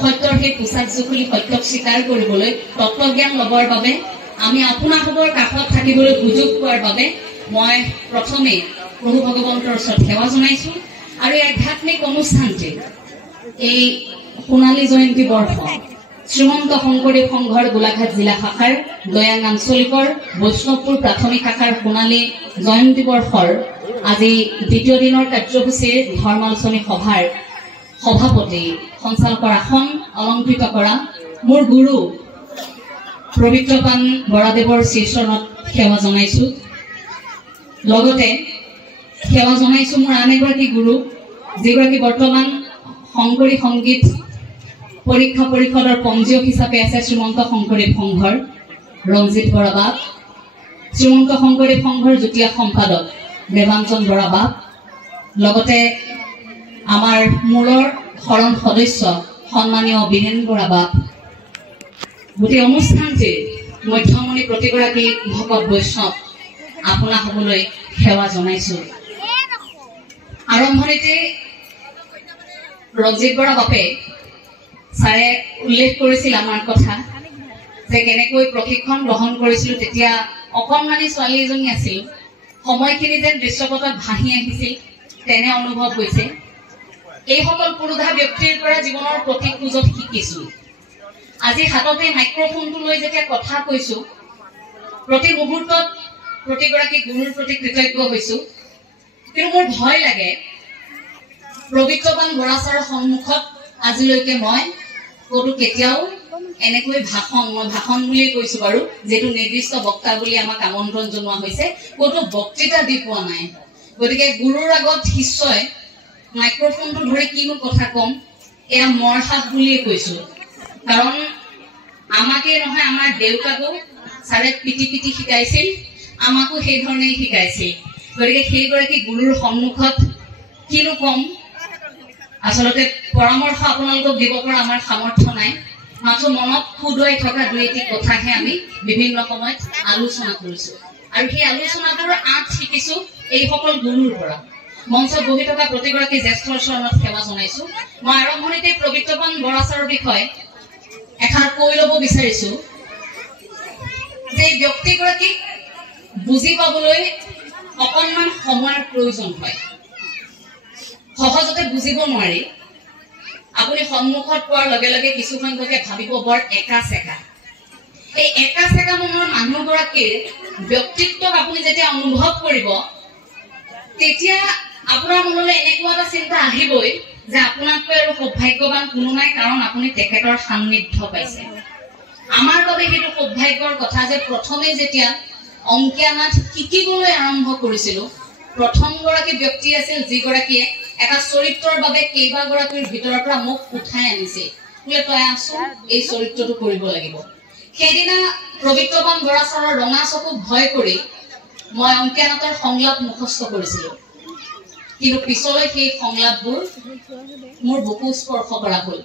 অসত্যৰ সেই পোচাকযোৰ খুলি সত্যক স্বীকাৰ কৰিবলৈ তত্ত্বজ্ঞান ল'বৰ বাবে আমি আপোনালোকৰ কাষত থাকিবলৈ সুযোগ পোৱাৰ বাবে মই প্ৰথমে প্ৰভু ভগৱন্তৰ ওচৰত সেৱা জনাইছো আৰু এই আধ্যাত্মিক অনুষ্ঠানটি এই সোণালী জয়ন্তী বৰ্ষ শ্ৰীমন্ত শংকৰদেৱ সংঘৰ গোলাঘাট জিলা শাখাৰ দয়াং আঞ্চলিকৰ বৈষ্ণৱপুৰ প্ৰাথমিক শাখাৰ সোণালী জয়ন্তী বৰ্ষৰ আজি দ্বিতীয় দিনৰ কাৰ্যসূচীৰ ধৰ্মালোচনী সভাৰ সভাপতি সঞ্চালকৰ আসন অলংকৃত কৰা মোৰ গুৰু পবিত্ৰপান বৰাদেৱৰ শ্ৰীচৰণত সেৱা জনাইছো লগতে সেৱা জনাইছো মোৰ আন এগৰাকী গুৰু যিগৰাকী বৰ্তমান শংকৰী সংগীত পৰীক্ষা পৰিষদৰ পঞ্জীয়ক হিচাপে আছে শ্ৰীমন্ত শংকৰদেৱ সংঘৰ ৰঞ্জিত বৰা বাপ শ্ৰীমন্ত শংকৰদেৱ সংঘৰ যুটীয়া সম্পাদক দেৱাঞ্জন বৰা বাপ লগতে আমাৰ মূলৰ শৰণ সদস্য সন্মানীয় বীৰেন বৰা বাপ গোটেই অনুষ্ঠানটিৰ মধ্যমণি প্ৰতিগৰাকী ভকত বৈষ্ণৱ আপোনা হ'বলৈ সেৱা জনাইছো আৰম্ভণিতে ৰঞ্জিত বৰা বাপে ছাৰে উল্লেখ কৰিছিল আমাৰ কথা যে কেনেকৈ প্ৰশিক্ষণ গ্ৰহণ কৰিছিলো তেতিয়া অকণমানি ছোৱালী এজনী আছিল সময়খিনি যেন দৃশ্যপটত ভাহি আহিছিল তেনে অনুভৱ হৈছে এই সকল পুৰুধা ব্যক্তিৰ পৰা জীৱনৰ প্ৰতি খোজত শিকিছো আজি হাততে মাইক্ৰফোনটো লৈ যেতিয়া কথা কৈছো প্ৰতি মুহূৰ্তত প্ৰতিগৰাকী গুৰুৰ প্ৰতি কৃতজ্ঞ হৈছো কিন্তু মোৰ ভয় লাগে পবিত্ৰপান বৰা ছাৰৰ সন্মুখত আজিলৈকে মই ক'তো কেতিয়াও এনেকৈ ভাষণ বুলিয়ে কৈছো বাৰু যেটো নিৰ্দিষ্ট বক্তা বুলি আমাক আমন্ত্ৰণ জনোৱা হৈছে ক'তো বক্তৃতা দি পোৱা নাই গতিকে গুৰুৰ আগত শিষ্যই মাইক্ৰফোনটো ধৰি কিনো কথা কম এয়া মৰহাত বুলিয়ে কৈছো কাৰণ আমাকে নহয় আমাৰ দেউতাকো ছাৰে পিটি পিটি শিকাইছিল আমাকো সেই ধৰণে শিকাইছিল গতিকে সেইগৰাকী গুৰুৰ সন্মুখত কিনো কম আসলতে পৰামৰ্শ আপোনালোকক দিব পৰা আমাৰ সামৰ্থ্য নাই মাত্ৰ মনত খুদুৱাই থকা দুই এটি কথাহে আমি বিভিন্ন সময়ত আলোচনা কৰিছো আৰু সেই আলোচনাটোৰ আঁত শিকিছো এই সকল গুৰুৰ পৰা মঞ্চত বহি থকা প্ৰতিগৰাকী জ্যেষ্ঠৰ চৰণত সেৱা জনাইছো মই আৰম্ভণিতে পবিত্ৰপান বৰা ছাৰৰ বিষয়ে এষাৰ কৈ ল'ব বিচাৰিছো যে ব্যক্তিগৰাকীক বুজি পাবলৈ অকণমান সময়ৰ প্ৰয়োজন হয় সহজতে বুজিব নোৱাৰি আপুনি সন্মুখত পোৱাৰ লগে লগে কিছু সংখ্যকে ভাবিব বৰ একা চেকা এই একা চেকা মনৰ মানুহগৰাকীৰ ব্যক্তিত্বক আপুনি যেতিয়া অনুভৱ কৰিব তেতিয়া আপোনাৰ মনলৈ এনেকুৱা এটা চিন্তা আহিবই যে আপোনাতকৈ আৰু সৌভাগ্যৱান কোনো নাই কাৰণ আপুনি তেখেতৰ সান্নিধ্য পাইছে আমাৰ বাবে সেইটো সৌভাগ্যৰ কথা যে প্ৰথমে যেতিয়া অংকীয়া নাট শিকিবলৈ আৰম্ভ কৰিছিলো প্ৰথম গৰাকী ব্যক্তি আছিল যিগৰাকীয়ে এটা চৰিত্ৰৰ বাবে কেইবাগৰাকীৰ ভিতৰৰ পৰা মোক উঠাই আনিছে বোলে তই আছো এই চৰিত্ৰটো কৰিব লাগিব সেইদিনা পবিত্ৰপান বৰা ছাৰৰ ৰঙা চকুক ভয় কৰি মই অংকীয়া নাটৰ সংলাপ মুখস্থ কৰিছিলো কিন্তু পিছলৈ সেই সংলাপবোৰ মোৰ বুকু স্পৰ্শ কৰা হ'ল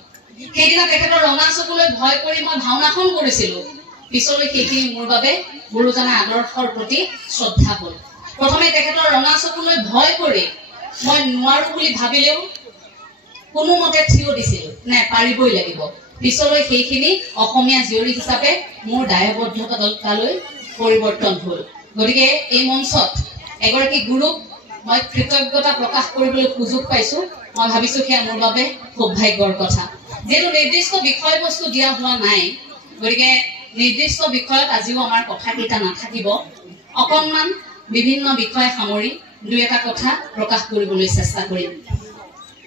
সেইদিনা তেখেতৰ ৰঙা চকুলৈ ভয় কৰি মই ভাওনাখন কৰিছিলো পিছলৈ সেইখিনি মোৰ বাবে গুৰুজনাৰ আদৰ্শৰ প্ৰতি শ্ৰদ্ধা হ'ল প্ৰথমে তেখেতৰ ৰঙা চকুলৈ ভয় কৰি মই নোৱাৰো বুলি ভাবিলেও কোনো মতে থিয় দিছিলো নাই পাৰিবই লাগিব পিছলৈ সেইখিনি অসমীয়া জীয়ৰী হিচাপে মোৰ দায়বদ্ধতালৈ পৰিৱৰ্তন হ'ল গতিকে এই মঞ্চত এগৰাকী গুৰুক মই কৃতজ্ঞতা প্ৰকাশ কৰিবলৈ সুযোগ পাইছো মই ভাবিছো সেয়া মোৰ বাবে সৌভাগ্যৰ কথা যেটো নিৰ্দিষ্ট বিষয়বস্তু দিয়া হোৱা নাই গতিকে নিৰ্দিষ্ট বিষয়ত আজিও আমাৰ কথা কেইটা নাথাকিব অকণমান বিভিন্ন বিষয় সামৰি দুই এটা কথা প্ৰকাশ কৰিবলৈ চেষ্টা কৰিম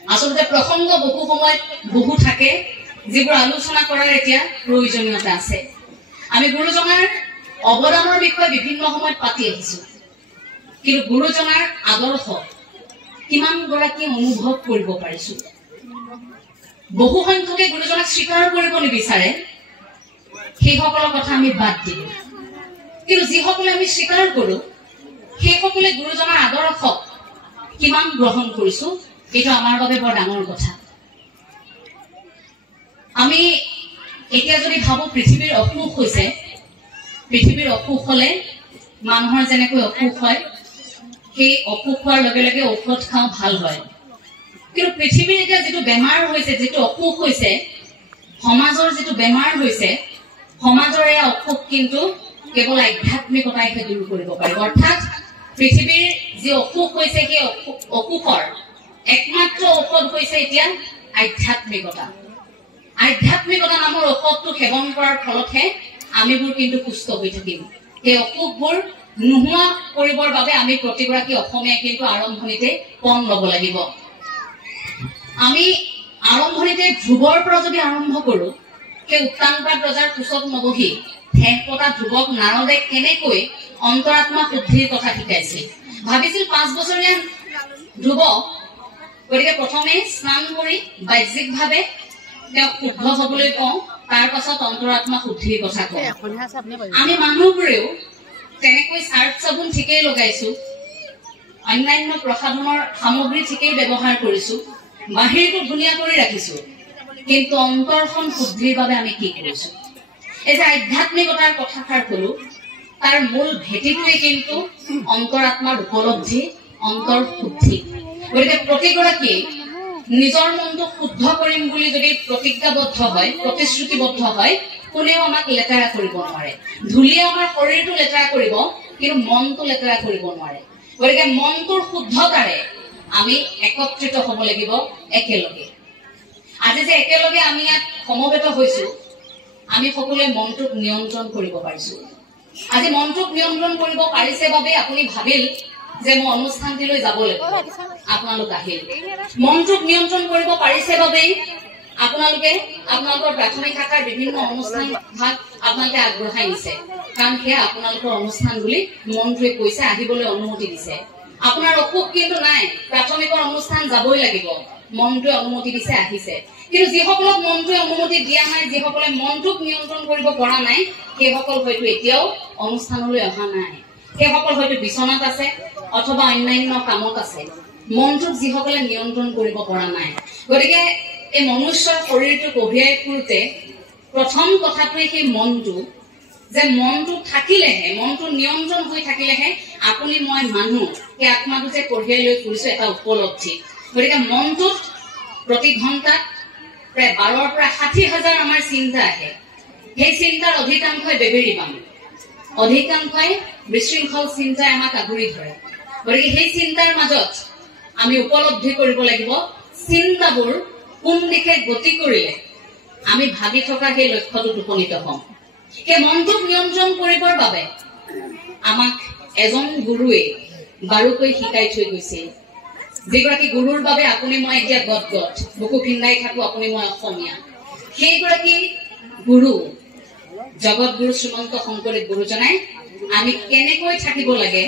আসলতে প্ৰসংগ বহু সময়ত বহু থাকে যিবোৰ আলোচনা কৰাৰ এতিয়া প্ৰয়োজনীয়তা আছে আমি গুৰুজনাৰ অৱদানৰ বিষয়ে বিভিন্ন সময়ত পাতি আহিছো কিন্তু গুৰুজনাৰ আদৰ্শ কিমান গৰাকী অনুভৱ কৰিব পাৰিছো বহু সংখ্যকে গুৰুজনাক স্বীকাৰ কৰিব নিবিচাৰে সেইসকলৰ কথা আমি বাদ দিলো কিন্তু যিসকলে আমি স্বীকাৰ কৰো সেইসকলে গুৰুজনাৰ আদৰ্শ কিমান গ্ৰহণ কৰিছো এইটো আমাৰ বাবে বৰ ডাঙৰ কথা আমি এতিয়া যদি ভাবো পৃথিৱীৰ অসুখ হৈছে পৃথিৱীৰ অসুখ হলে মানুহৰ যেনেকৈ অসুখ হয় সেই অসুখ হোৱাৰ লগে লগে ঔষধ খাওঁ ভাল হয় কিন্তু পৃথিৱীৰ এতিয়া যেটো বেমাৰ হৈছে যেটো অসুখ হৈছে সমাজৰ যেটো বেমাৰ হৈছে সমাজৰ এই অসুখ কিন্তু কেৱল আধ্যাত্মিকতাইহে দূৰ কৰিব পাৰে অৰ্থাৎ পৃথিৱীৰ যে অসুখ হৈছে সেই অসুখৰ একমাত্ৰ ঔষধ হৈছে এতিয়া আধ্যাত্মিকতা আধ্যাত্মিকতা নামৰ ঔষধটো সেৱন কৰাৰ ফলতহে আমিবোৰ কিন্তু সুস্থ হৈ থাকিম এই অসুখবোৰ নোহোৱা কৰিবৰ বাবে আমি প্ৰতিগৰাকী অসমীয়াই কিন্তু আৰম্ভণিতে পণ ল'ব লাগিব আমি আৰম্ভণিতে ধ্ৰুৱৰ পৰা যদি আৰম্ভ কৰো সেই উত্তানপাত ৰজাৰ কোচত নবহি ঠেহ পতা ধ্ৰুৱক নাৰদে কেনেকৈ অন্তৰাত্মা শুদ্ধিৰ কথা শিকাইছিল ভাবিছিল 5 বছৰীয়া ধ্ৰুৱ গতিকে প্ৰথমে স্নান কৰি বাহ্যিকভাৱে তেওঁ শুদ্ধ হবলৈ কওঁ তাৰ পাছত অন্তৰাত্মা শুদ্ধিৰ কথা কওঁ আমি মানুহবোৰেও তেনেকৈ চাৰ্ফ চাবোন ঠিকেই লগাইছো অন্যান্য প্ৰসাধনৰ সামগ্ৰী ঠিকেই ব্যৱহাৰ কৰিছো বাহিৰটো ধুনীয়া কৰি ৰাখিছো কিন্তু অন্তৰখন শুদ্ধিৰ বাবে আমি কি কৰিছো এই যে আধ্যাত্মিকতাৰ কথাষাৰ কলো তাৰ মূল ভেটিটোৱে কিন্তু অন্তৰাত্মাৰ উপলব্ধি অন্তৰ শুদ্ধি গতিকে প্ৰতিগৰাকী নিজৰ মনটো শুদ্ধ কৰিম বুলি যদি প্ৰতিজ্ঞাবদ্ধ হয় প্ৰতিশ্ৰুতিবদ্ধ হয় কোনেও আমাক লেতেৰা কৰিব নোৱাৰে ধুলিয়ে আমাৰ শৰীৰটো লেতেৰা কৰিব কিন্তু মনটো লেতেৰা কৰিব নোৱাৰে গতিকে মনটোৰ শুদ্ধতাৰে আমি একত্ৰিত হ'ব লাগিব একেলগে আজি যে একেলগে আমি ইয়াত সমবেত হৈছো আমি সকলোৱে মনটোক নিয়ন্ত্ৰণ কৰিব পাৰিছো আজি মনটোক নিয়ন্ত্ৰণ কৰিব পাৰিছে বাবে আপুনি ভাবিল যে মই অনুষ্ঠানটিলৈ যাব লাগিব আপোনালোক আহিল মনটোক নিয়ন্ত্ৰণ কৰিব পাৰিছে বাবে আপোনালোকে আপোনালোকৰ প্ৰাথমিক শাখাৰ বিভিন্ন অনুষ্ঠান ভাগ আপোনালোকে আগ্ৰহাই নিছে কাৰণ সেয়া আপোনালোকৰ অনুষ্ঠান বুলি মনটোৱে কৈছে আহিবলৈ অনুমতি দিছে আপোনাৰ অসুখ কিন্তু নাই প্ৰাথমিকৰ অনুষ্ঠান যাবই লাগিব মনটোৱে অনুমতি দিছে আহিছে কিন্তু যিসকলক মনটোৱে অনুমতি দিয়া নাই যিসকলে মনটোক নিয়ন্ত্ৰণ কৰিব পৰা নাই সেইসকল হয়তো এতিয়াও অনুষ্ঠানলৈ অহা নাই সেইসকল হয়তো বিচনাত আছে অথবা অন্যান্য কামত আছে মনটোক যিসকলে নিয়ন্ত্ৰণ কৰিব পৰা নাই গতিকে এই মনুষ্যৰ শৰীৰটো কঢ়িয়াই ফুৰোতে প্ৰথম কথাটোৱে সেই মনটো যে মনটো থাকিলেহে মনটো নিয়ন্ত্ৰণ হৈ থাকিলেহে আপুনি মই মানুহ সেই আত্মাটো যে কঢ়িয়াই লৈ ফুৰিছো এটা উপলব্ধি গতিকে মনটোত প্ৰতি ঘণ্টাত প্ৰায় 12 পৰা 60,000 আমাৰ চিন্তা আহে সেই চিন্তাৰ অধিকাংশই বেবেৰি পাম অধিকাংশই বিশৃংখল চিন্তাই আমাক আগুৰি ধৰে গতিকে সেই চিন্তাৰ মাজত আমি উপলব্ধি কৰিব লাগিব চিন্তাবোৰ কোন দিশে গতি কৰিলে আমি ভাবি থকা সেই লক্ষ্যটোত উপনীত হ'ম সেই মনটোক নিয়ন্ত্ৰণ কৰিবৰ বাবে আমাক এজন গুৰুৱে বাৰুকৈ শিকাই থৈ গৈছিল যিগৰাকী গুৰুৰ বাবে আপুনি মই এতিয়া গত বুকু পিন্ধাই থাকো আপুনি মই অসমীয়া সেইগৰাকী গুৰু জগত গুৰু শ্ৰীমন্ত শংকৰদেৱ গুৰুজনাই আমি কেনেকৈ থাকিব লাগে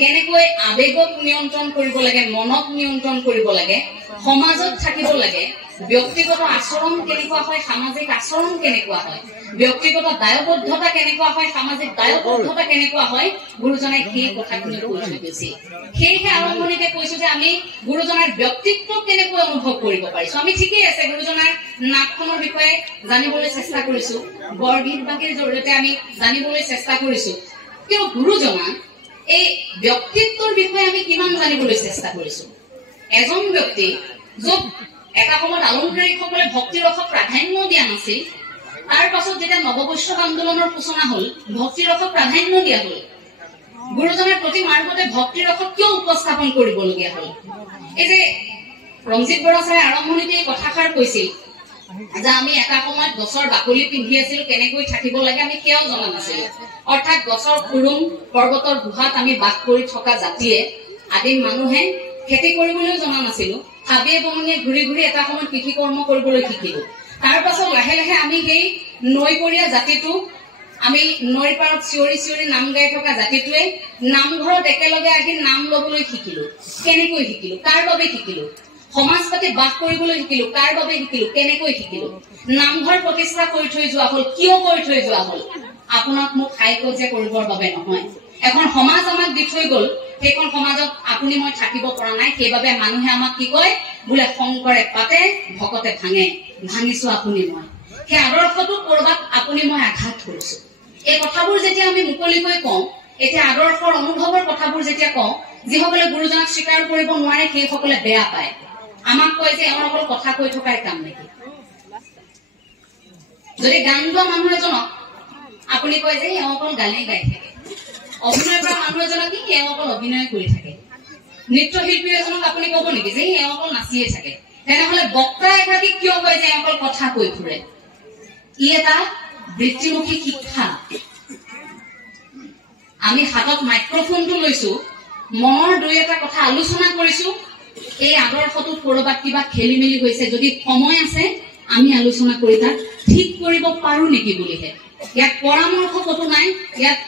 কেনেকৈ আবেগক নিয়ন্ত্ৰণ কৰিব লাগে মনক নিয়ন্ত্ৰণ কৰিব লাগে সমাজত থাকিব লাগে ব্যক্তিগত আচৰণ কেনেকুৱা হয় সামাজিক আচৰণ কেনেকুৱা হয় ব্যক্তিগত দায়বদ্ধতা কেনেকুৱা হয় সামাজিক দায়বদ্ধতা কেনেকুৱা হয় গুৰুজনাই সেই কথাখিনি কৈ থৈ গৈছিল সেয়েহে আৰম্ভণিতে কৈছো যে আমি গুৰুজনাৰ ব্যক্তিত্ব কেনেকৈ অনুভৱ কৰিব পাৰিছো আমি ঠিকেই আছে গুৰুজনাৰ নাটখনৰ বিষয়ে জানিবলৈ চেষ্টা কৰিছো বৰগীত বাকীৰ জৰিয়তে আমি জানিবলৈ চেষ্টা কৰিছো কিন্তু গুৰুজনা এই ব্যক্তিত্বৰ বিষয়ে আমি কিমান জানিবলৈ চেষ্টা কৰিছো এজন ব্যক্তি য'ত এটা সময়ত আলংকাৰিকসকলে ভক্তি ৰসক প্ৰাধান্য দিয়া নাছিল তাৰ পাছত যেতিয়া নৱবৈষ্ণৱ আন্দোলনৰ সূচনা হল ভক্তি ৰসক প্ৰাধান্য দিয়া হল গুৰুজনাৰ প্ৰতি মাৰ্গতে ভক্তি ৰসক কিয় উপস্থাপন কৰিবলগীয়া হল এই যে ৰঞ্জিত বৰা ছাৰে আৰম্ভণিতে এই কথাষাৰ কৈছিল যে আমি এটা সময়ত গছৰ বাকলি পিন্ধি আছিলো কেনেকৈ থাকিব লাগে আমি সেয়াও জনা নাছিলো অৰ্থাৎ গছৰ খুৰুং পৰ্বতৰ গুহাত আমি বাস কৰি থকা জাতিয়ে আদিম মানুহে খেতি কৰিবলৈ জনা নাছিলো হাবিয়ে বননিয়ে ঘূৰি ঘূৰি এটা সময়ত কৃষি কৰ্ম কৰিবলৈ শিকিলো তাৰ পাছত লাহে লাহে আমি সেই নৈপৰীয়া জাতিটো আমি নৈৰ পাৰত চিঞৰি চিঞৰি নাম গাই থকা জাতিটোৱে নামঘৰত একেলগে আহি নাম লবলৈ শিকিলো কেনেকৈ শিকিলো কাৰ বাবে শিকিলো সমাজ পাতি বাস কৰিবলৈ শিকিলো কাৰ বাবে শিকিলো কেনেকৈ শিকিলো নামঘৰ প্ৰতিষ্ঠা কৰি থৈ যোৱা হল কিয় কৰি থৈ যোৱা হল আপোনাক মোক খাই কজিয়া কৰিবৰ বাবে নহয় এখন সমাজ আমাক দি থৈ গল সেইখন সমাজত আপুনি মই থাকিব পৰা নাই সেইবাবে মানুহে আমাক কি কয় বোলে শংকৰে পাতে ভকতে ভাঙে ভাঙিছো আপুনি মই সেই আদৰ্শটো কৰবাত আপুনি মই আঘাত কৰিছো এই কথাবোৰ যেতিয়া আমি মুকলিকৈ কওঁ এতিয়া আদৰ্শৰ অনুভৱৰ কথাবোৰ যেতিয়া কওঁ যিসকলে গুৰুজনাক স্বীকাৰ কৰিব নোৱাৰে সেইসকলে বেয়া পায় আমাক কয় যে এওঁৰ অকল কথা কৈ থকাৰ কাম নেকি যদি গান গোৱা মানুহ এজনক আপুনি কয় যে এওঁ অকল গানেই গাই থাকে, অভিনয় কৰা মানুহ এজনক কি এওঁ অকল অভিনয় কৰি থাকে, নৃত্যশিল্পী এজনক আপুনি কব নেকি যে এওঁ অকল নাচিয়ে থাকে? তেনেহলে বক্তা এগৰাকী কিয় কয় যে অকল কথা কৈ ফুৰে? ই এটা বৃত্তিমুখী শিক্ষা। আমি হাতত মাইক্ৰফোনটো লৈছো, মনৰ দুই এটা কথা আলোচনা কৰিছো, এই আদৰ্শটো কৰবাত কিবা খেলি মেলি হৈছে, যদি সময় আছে আমি আলোচনা কৰি তাক ঠিক কৰিব পাৰো নেকি বুলিহে। ইয়াত পৰামৰ্শ কতো নাই, ইয়াত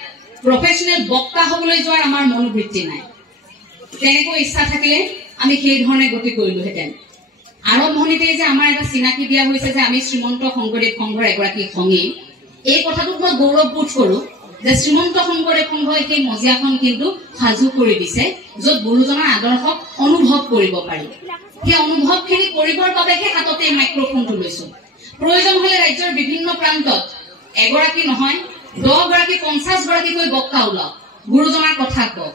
প্ৰফেচনেল বক্তা হবলৈ যোৱাৰ আমাৰ মনোবৃত্তি নাই। তেনেকৈ ইচ্ছা থাকিলে আমি সেই ধৰণে গতি কৰিলোহেঁতেন। আৰম্ভণিতে যে আমাৰ এটা চিনাকি দিয়া হৈছে যে আমি শ্ৰীমন্ত শংকৰদেৱ সংঘৰ এগৰাকী সংগী, এই কথাটোক মই গৌৰৱবোধ কৰো যে শ্ৰীমন্ত শংকৰদেৱ সংঘই সেই মজিয়াখন কিন্তু সাজু কৰি দিছে, য'ত গুৰুজনাৰ আদৰ্শক অনুভৱ কৰিব পাৰি। সেই অনুভৱখিনি কৰিবৰ বাবেহে হাততে মাইক্ৰফোনটো লৈছো। প্ৰয়োজন হলে ৰাজ্যৰ বিভিন্ন প্ৰান্তত এগৰাকী নহয় 10 গৰাকী 50 গৰাকীকৈ বক্তা ওলাওক, গুৰুজনাৰ কথা কওক।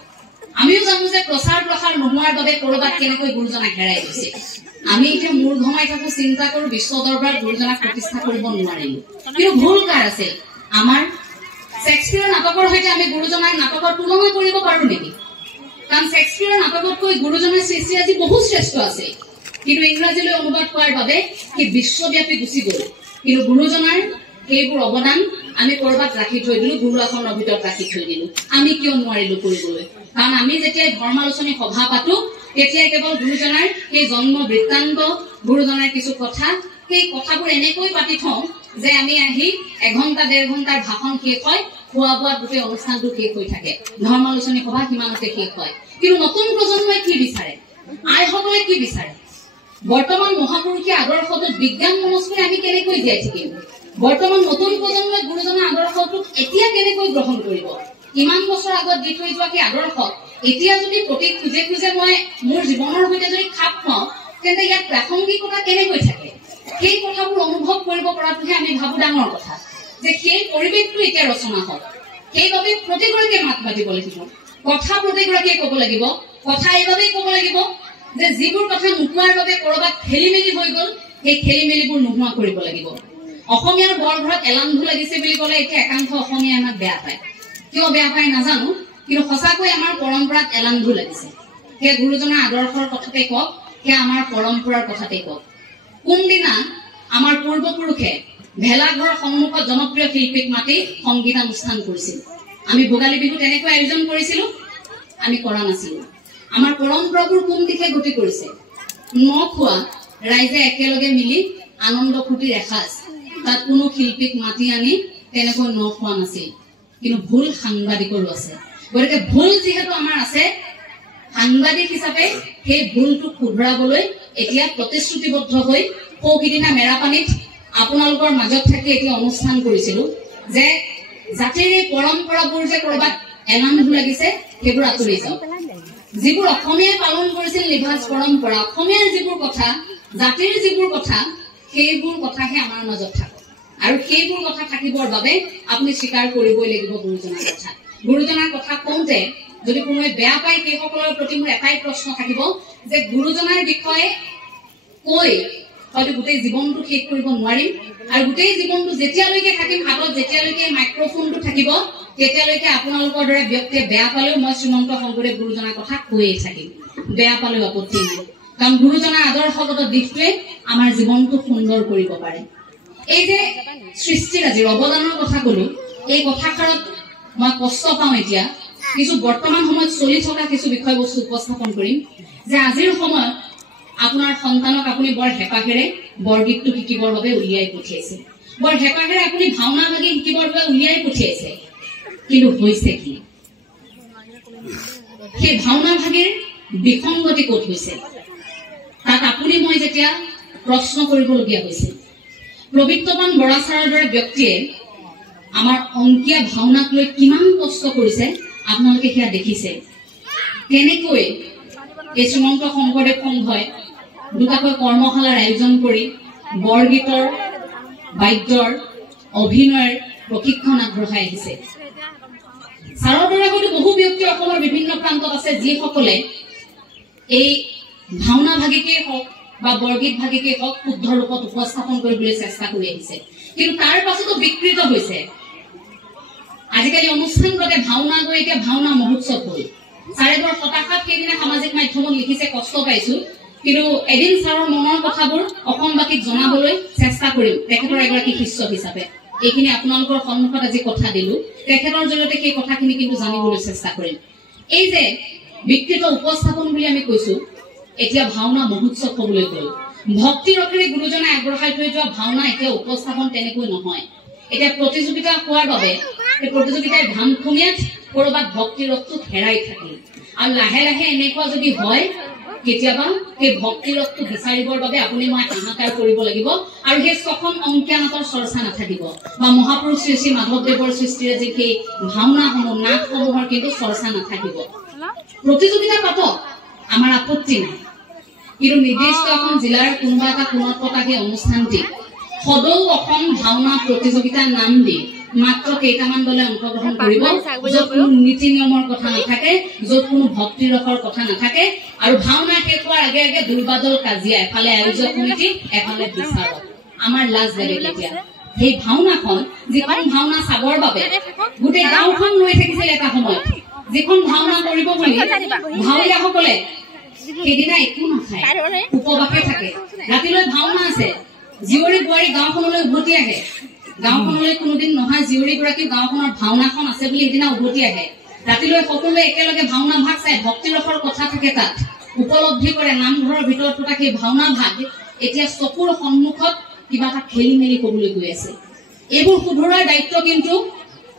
আমিও জানো যে প্ৰচাৰ প্ৰসাৰ নোহোৱাৰ বাবে কৰবাত কেনেকৈ গুৰুজনাক হেৰাই গৈছে। আমি এতিয়া মূৰ ঘমাই থাকো, চিন্তা কৰো বিশ্ব দৰবাৰত গুৰুজনাক প্ৰতিষ্ঠা কৰিব নোৱাৰিলো। কিন্তু ভুল কাৰ আছে? আমাৰ শেক্সপিয়াৰ নাটকৰ সৈতে আমি গুৰুজনাৰ নাটকৰ তুলনা কৰিব পাৰো নেকি? কাৰণ শেক্সপিয়াৰ নাটকতকৈ গুৰুজনাৰ সৃষ্টি আজি বহু শ্ৰেষ্ঠ আছে, কিন্তু ইংৰাজীলৈ অনুবাদ কৰাৰ বাবে সি বিশ্বব্যাপী গুচি গল। কিন্তু গুৰুজনাৰ সেইবোৰ অৱদান আমি কৰবাত ৰাখি থৈ দিলো, গুৰু আসনৰ ভিতৰত ৰাখি থৈ দিলো। আমি কিয় নোৱাৰিলো কৰিবলৈ? কাৰণ আমি যেতিয়া ধৰ্মালোচনী সভা পাতো তেতিয়া কেৱল গুৰুজনাৰ সেই জন্ম বৃত্তান্ত, গুৰুজনাৰ কিছু কথা, সেই কথাবোৰ এনেকৈ পাতি থওঁ যে আমি আহি 1 ঘণ্টা 1.5 ঘণ্টাৰ ভাষণ শেষ হয়, খোৱা বোৱাত গোটেই অনুষ্ঠানটো শেষ হৈ থাকে, ধৰ্মালোচনী সভা সিমানতে শেষ হয়। কিন্তু নতুন প্ৰজন্মই কি বিচাৰে? আইসকলে কি বিচাৰে? বৰ্তমান মহাপুৰুষীয় আদৰ্শটোত বিজ্ঞান মনস্কৰে আমি কেনেকৈ জীয়াই থাকিম? বৰ্তমান নতুন প্ৰজন্মই গুৰুজনাৰ আদৰ্শটোক এতিয়া কেনেকৈ গ্ৰহণ কৰিব? ইমান বছৰ আগত দি থৈ যোৱা সেই আদৰ্শক এতিয়া যদি প্ৰতি খোজে খোজে মই মোৰ জীৱনৰ সৈতে যদি খাপ খুৱাওঁ, তেন্তে ইয়াত প্ৰাসংগিকতা কেনেকৈ থাকে? সেই কথাবোৰ অনুভৱ কৰিব পৰাটোহে আমি ভাবো ডাঙৰ কথা, যে সেই পৰিৱেশটো এতিয়া ৰচনা হওক। সেইবাবে প্ৰতিগৰাকীয়ে মাত মাতিব লাগিব, কথা প্ৰতিগৰাকীয়ে কব লাগিব। কথা এইবাবেই কব লাগিব যে যিবোৰ কথা নোকোৱাৰ বাবে কৰবাত খেলি মেলি হৈ গল, সেই খেলি মেলিবোৰ নোহোৱা কৰিব লাগিব। অসমীয়াৰ বৰ ঘৰত এলান্ধু লাগিছে বুলি কলে এতিয়া একাংশ অসমীয়াই আমাক বেয়া পায়। কিয় বেয়া পায় নাজানো, কিন্তু সঁচাকৈ আমাৰ পৰম্পৰাত এলান্ধু লাগিছে। সেই গুৰুজনাৰ আদৰ্শৰ কথাতে কওক, সেয়া আমাৰ পৰম্পৰাৰ কথাতে কওক। কোনদিনা আমাৰ পূৰ্বপুৰুষে ভেলাঘৰৰ সন্মুখত জনপ্ৰিয় শিল্পীক মাতি সংগীতানুষ্ঠান কৰিছিল? আমি ভোগালী বিহু তেনেকৈ আয়োজন কৰিছিলো? আমি কৰা নাছিলো। আমাৰ পৰম্পৰাবোৰ কোন দিশে গতি কৰিছে? নখোৱা ৰাইজে একেলগে মিলি আনন্দ ফূৰ্তিৰ এসাঁজ, তাত কোনো শিল্পীক মাতি আনি তেনেকৈ নখোৱা নাছিল। কিন্তু ভুল সাংবাদিকৰো আছে। গতিকে ভুল যিহেতু আমাৰ আছে, সাংবাদিক হিচাপে সেই ভুলটো শুধৰাবলৈ এতিয়া প্ৰতিশ্ৰুতিবদ্ধ হৈ সৌসিদিনা মেৰাপানীত আপোনালোকৰ মাজত থাকি এতিয়া অনুষ্ঠান কৰিছিলো যে জাতিৰ এই পৰম্পৰাবোৰ যে কৰবাত এলান্ধু লাগিছে, সেইবোৰ আঁতৰি যাওক। যিবোৰ অসমীয়াই পালন কৰিছিল নিভাজ পৰম্পৰা, অসমীয়াৰ যিবোৰ কথা, জাতিৰ যিবোৰ কথা, সেইবোৰ কথাহে আমাৰ মাজত থাকক। আৰু সেইবোৰ কথা থাকিবৰ বাবে আপুনি স্বীকাৰ কৰিবই লাগিব গুৰুজনাৰ কথা। গুৰুজনাৰ কথা কওঁতে যদি কোনোৱে বেয়া পায়, সেইসকলৰ প্ৰতি মোৰ এটাই প্ৰশ্ন থাকিব যে গুৰুজনাৰ বিষয়ে কৈ হয়তো গোটেই জীৱনটো শেষ কৰিব নোৱাৰিম, আৰু গোটেই জীৱনটো যেতিয়ালৈকে থাকিম হাতত, যেতিয়ালৈকে মাইক্ৰফোনটো থাকিব, তেতিয়ালৈকে আপোনালোকৰ দৰে ব্যক্তিয়ে বেয়া পালেও মই শ্ৰীমন্ত শংকৰদেৱ গুৰুজনাৰ কথা কৈয়ে থাকিম। বেয়া পালেও আপত্তি নাই, কাৰণ গুৰুজনাৰ আদৰ্শগত দিশটোৱে আমাৰ জীৱনটো সুন্দৰ কৰিব পাৰে। এই যে সৃষ্টিৰাজিৰ অৱদানৰ কথা কলো, এই কথাষাৰত মই কষ্ট পাওঁ এতিয়া। কিছু বৰ্তমান সময়ত চলি থকা কিছু বিষয়বস্তু উপস্থাপন কৰিম যে আজিৰ সময়ত আপোনাৰ সন্তানক আপুনি বৰ হেঁপাহেৰে বৰগীতটো শিকিবৰ বাবে উলিয়াই পঠিয়াইছে, বৰ হেঁপাহেৰে আপুনি ভাওনা ভাগি শিকিবৰ বাবে উলিয়াই পঠিয়াইছে। কিন্তু হৈছে কি? সেই ভাওনা ভাগিৰ বিসংগতি ক'ত হৈছে তাত আপুনি মই যেতিয়া প্ৰশ্ন কৰিবলগীয়া হৈছে। প্ৰবৃত্তবান বৰা ছাৰৰ দৰে ব্যক্তিয়ে আমাৰ অংকীয়া ভাওনাক লৈ কিমান কষ্ট কৰিছে আপোনালোকে সেয়া দেখিছে। কেনেকৈ এই শ্ৰীমন্ত শংকৰদেৱ সংঘই দুটাকৈ কৰ্মশালাৰ আয়োজন কৰি বৰগীতৰ, বাদ্যৰ, অভিনয়ৰ প্ৰশিক্ষণ আগবঢ়াই আহিছে। ছাৰৰ দৰে হয়তো বহু ব্যক্তি অসমৰ বিভিন্ন প্ৰান্তত আছে যিসকলে এই ভাওনা ভাগিকেই হওক বা বৰগীত ভাগিকে হওক শুদ্ধ ৰূপত উপস্থাপন কৰিবলৈ চেষ্টা কৰি আহিছে, কিন্তু তাৰ পাছতো বিকৃত হৈছে। আজিকালি অনুষ্ঠানতে ভাওনা গৈ এতিয়া ভাওনা মহোৎসৱ হ'ল। ছাৰে ধৰ হতাশাত সেইদিনা সামাজিক মাধ্যমত লিখিছে, কষ্ট পাইছো, কিন্তু এদিন ছাৰৰ মনৰ কথাবোৰ অসমবাসীক জনাবলৈ চেষ্টা কৰিম তেখেতৰ এগৰাকী শিষ্য হিচাপে। এইখিনি আপোনালোকৰ সন্মুখত আজি কথা দিলো, তেখেতৰ জৰিয়তে সেই কথাখিনি কিন্তু জানিবলৈ চেষ্টা কৰিম। এই যে বিকৃত উপস্থাপন বুলি আমি কৈছো, এতিয়া ভাওনা মহোৎসৱ হবলৈ গ'ল। ভক্তি ৰখেৰে গুৰুজনে আগবঢ়াই থৈ যোৱা ভাওনা এতিয়া উপস্থাপন তেনেকৈ নহয়। এতিয়া প্ৰতিযোগিতা হোৱাৰ বাবে এই প্ৰতিযোগিতাৰ ধামখুমীয়াত কৰবাত ভক্তি ৰসটো হেৰাই থাকিল, আৰু লাহে লাহে এনেকুৱা যদি হয় কেতিয়াবা সেই ভক্তি ৰসটো বিচাৰিবৰ বাবে আপুনি মই হাহাকাৰ কৰিব লাগিব, আৰু সেই ছখন অংকীয়া নাটৰ চৰ্চা নাথাকিব, বা মহাপুৰুষ শ্ৰী শ্ৰী মাধৱদেৱৰ সৃষ্টিৰে যি সেই ভাওনাসমূহ নাটসমূহৰ কিন্তু চৰ্চা নাথাকিব। প্ৰতিযোগিতা পাতক, আমাৰ আপত্তি নাই, কিন্তু নিৰ্দিষ্ট এখন জিলাৰ কোনোবা এটা কোণত পতা সেই অনুষ্ঠানটি সদৌ অসম ভাওনা প্ৰতিযোগিতাৰ নাম দি মাত্ৰ কেইটামান দলে অংশগ্ৰহণ কৰিব, য'ত কোনো নীতি নিয়মৰ কথা নাথাকে, য'ত কোনো ভক্তি ৰসৰ কথা নাথাকে, আৰু ভাওনা শেষ হোৱাৰ আগে আগে দুৰ্বাদল কাজিয়া, এফালে আয়োজক সমিতি, এফালে বিচাৰক। আমাৰ লাজ লাগে তেতিয়া। সেই ভাওনাখন, যিখন ভাওনা চাবৰ বাবে গোটেই গাঁওখন ৰৈ থাকিছিল এটা সময়ত, যিখন ভাওনা কৰিব বুলি ভাৱৰীয়াসকলে সেইদিনা একো নাখায়, উপবাসে থাকে। ৰাতিলৈ ভাওনা আছে, জীয়ৰী বোৱাৰী গাঁওখনলৈ উভতি আহে, গাঁওখনলৈ কোনোদিন নহয় জীয়ৰীগৰাকী গাঁওখনৰ ভাওনাখন আছে বুলি সেইদিনা উভতি আহে। ৰাতিলৈ সকলোৱে একেলগে ভাওনা ভাগ চাই, ভক্তি ৰসৰ কথা থাকে তাত, উপলব্ধি কৰে নামঘৰৰ ভিতৰত থকা সেই ভাওনা ভাগ এতিয়া চকুৰ সন্মুখত কিবা এটা খেলি মেলি কবলৈ গৈ আছে। এইবোৰ শুধৰোৱাৰ দায়িত্ব কিন্তু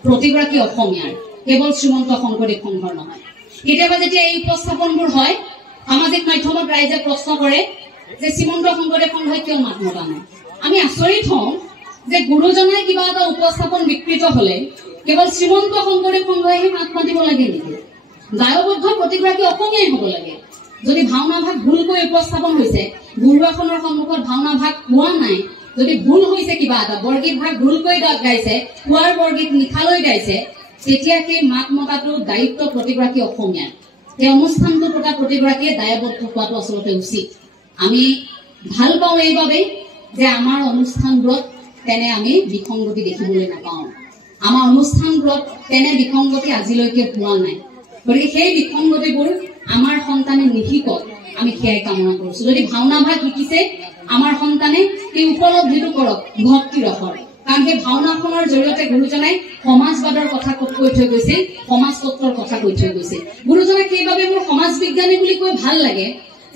প্ৰতিগৰাকী অসমীয়াৰ, কেৱল শ্ৰীমন্ত শংকৰদেৱ সংঘৰ নহয়। কেতিয়াবা যেতিয়া এই উপস্থাপনবোৰ হয়, সামাজিক মাধ্যমত ৰাইজে প্ৰশ্ন কৰে যে শ্ৰীমন্ত শংকৰদেৱ সংঘই কিয় মাত মতা নাই। আমি আচৰিত হওঁ যে গুৰুজনাই কিবা এটা উপস্থাপন বিকৃত হলে কেৱল শ্ৰীমন্ত শংকৰদেৱ সংঘইহে মাত মাতিব লাগে নেকি? দায়বদ্ধ প্ৰতিগৰাকী অসমীয়াই হব লাগে। যদি ভাওনা ভাগ ভুলকৈ উপস্থাপন হৈছে, গুৰুৱাখনৰ সন্মুখত ভাওনা ভাগ হোৱা নাই, যদি ভুল হৈছে কিবা এটা, বৰগীত ভাগ ভুলকৈ গাইছে, পুৱাৰ বৰগীত নিশালৈ গাইছে, তেতিয়া সেই মাত মতাটো দায়িত্ব প্ৰতিগৰাকী অসমীয়াৰ। সেই অনুষ্ঠানটোৰ পৰা প্ৰতিগৰাকীয়ে দায়বদ্ধ হোৱাটো আচলতে উচিত। আমি ভাল পাওঁ এইবাবেই যে আমাৰ অনুষ্ঠানবোৰত তেনে আমি বিসংগতি দেখিবলৈ নাপাওঁ। আমাৰ অনুষ্ঠানবোৰত তেনে বিসংগতি আজিলৈকে হোৱা নাই। গতিকে সেই বিসংগতিবোৰ আমাৰ সন্তানে নিশিকক, আমি সেয়াই কামনা কৰিছো। যদি ভাওনা ভাগ শিকিছে, আমাৰ সন্তানে সেই উপলব্ধিটো কৰক ভক্তি ৰসৰ, কাৰণ সেই ভাওনাখনৰ জৰিয়তে গুৰুজনাই সমাজবাদৰ কথা কৈ থৈ গৈছিল, সমাজ তত্বৰ কথা কৈ থৈ গৈছিল। গুৰুজনাক সেইবাবে মোৰ সমাজ বিজ্ঞানী বুলি কৈ ভাল লাগে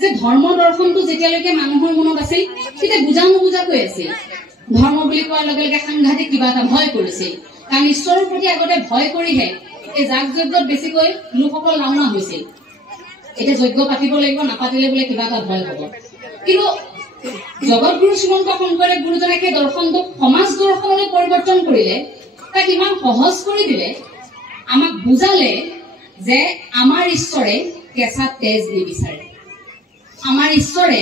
যে ধৰ্ম দৰ্শনটো যেতিয়ালৈকে মানুহৰ মনত আছিল তেতিয়া বুজা নুবুজাকৈ আছিল। ধৰ্ম বুলি কোৱাৰ লগে লগে সাংঘাতিক কিবা এটা ভয় কৰিছিল, কাৰণ ঈশ্বৰৰ প্ৰতি আগতে ভয় কৰিহে এই যাগ যজ্ঞত বেছিকৈ লোকসকল ৰাওনা হৈছিল। এতিয়া যজ্ঞ পাতিব লাগিব, নাপাতিলে বোলে কিবা এটা ভয় হব। কিন্তু জগতগুৰু শ্ৰীমন্ত শংকৰদেৱ গুৰুজনে সেই দৰ্শনটোক সমাজ দৰ্শনলৈ পৰিৱৰ্তন কৰিলে, তাক ইমান সহজ কৰি দিলে, আমাক বুজালে যে আমাৰ ঈশ্বৰে কেঁচা তেজ নিবিচাৰে, আমাৰ ঈশ্বৰে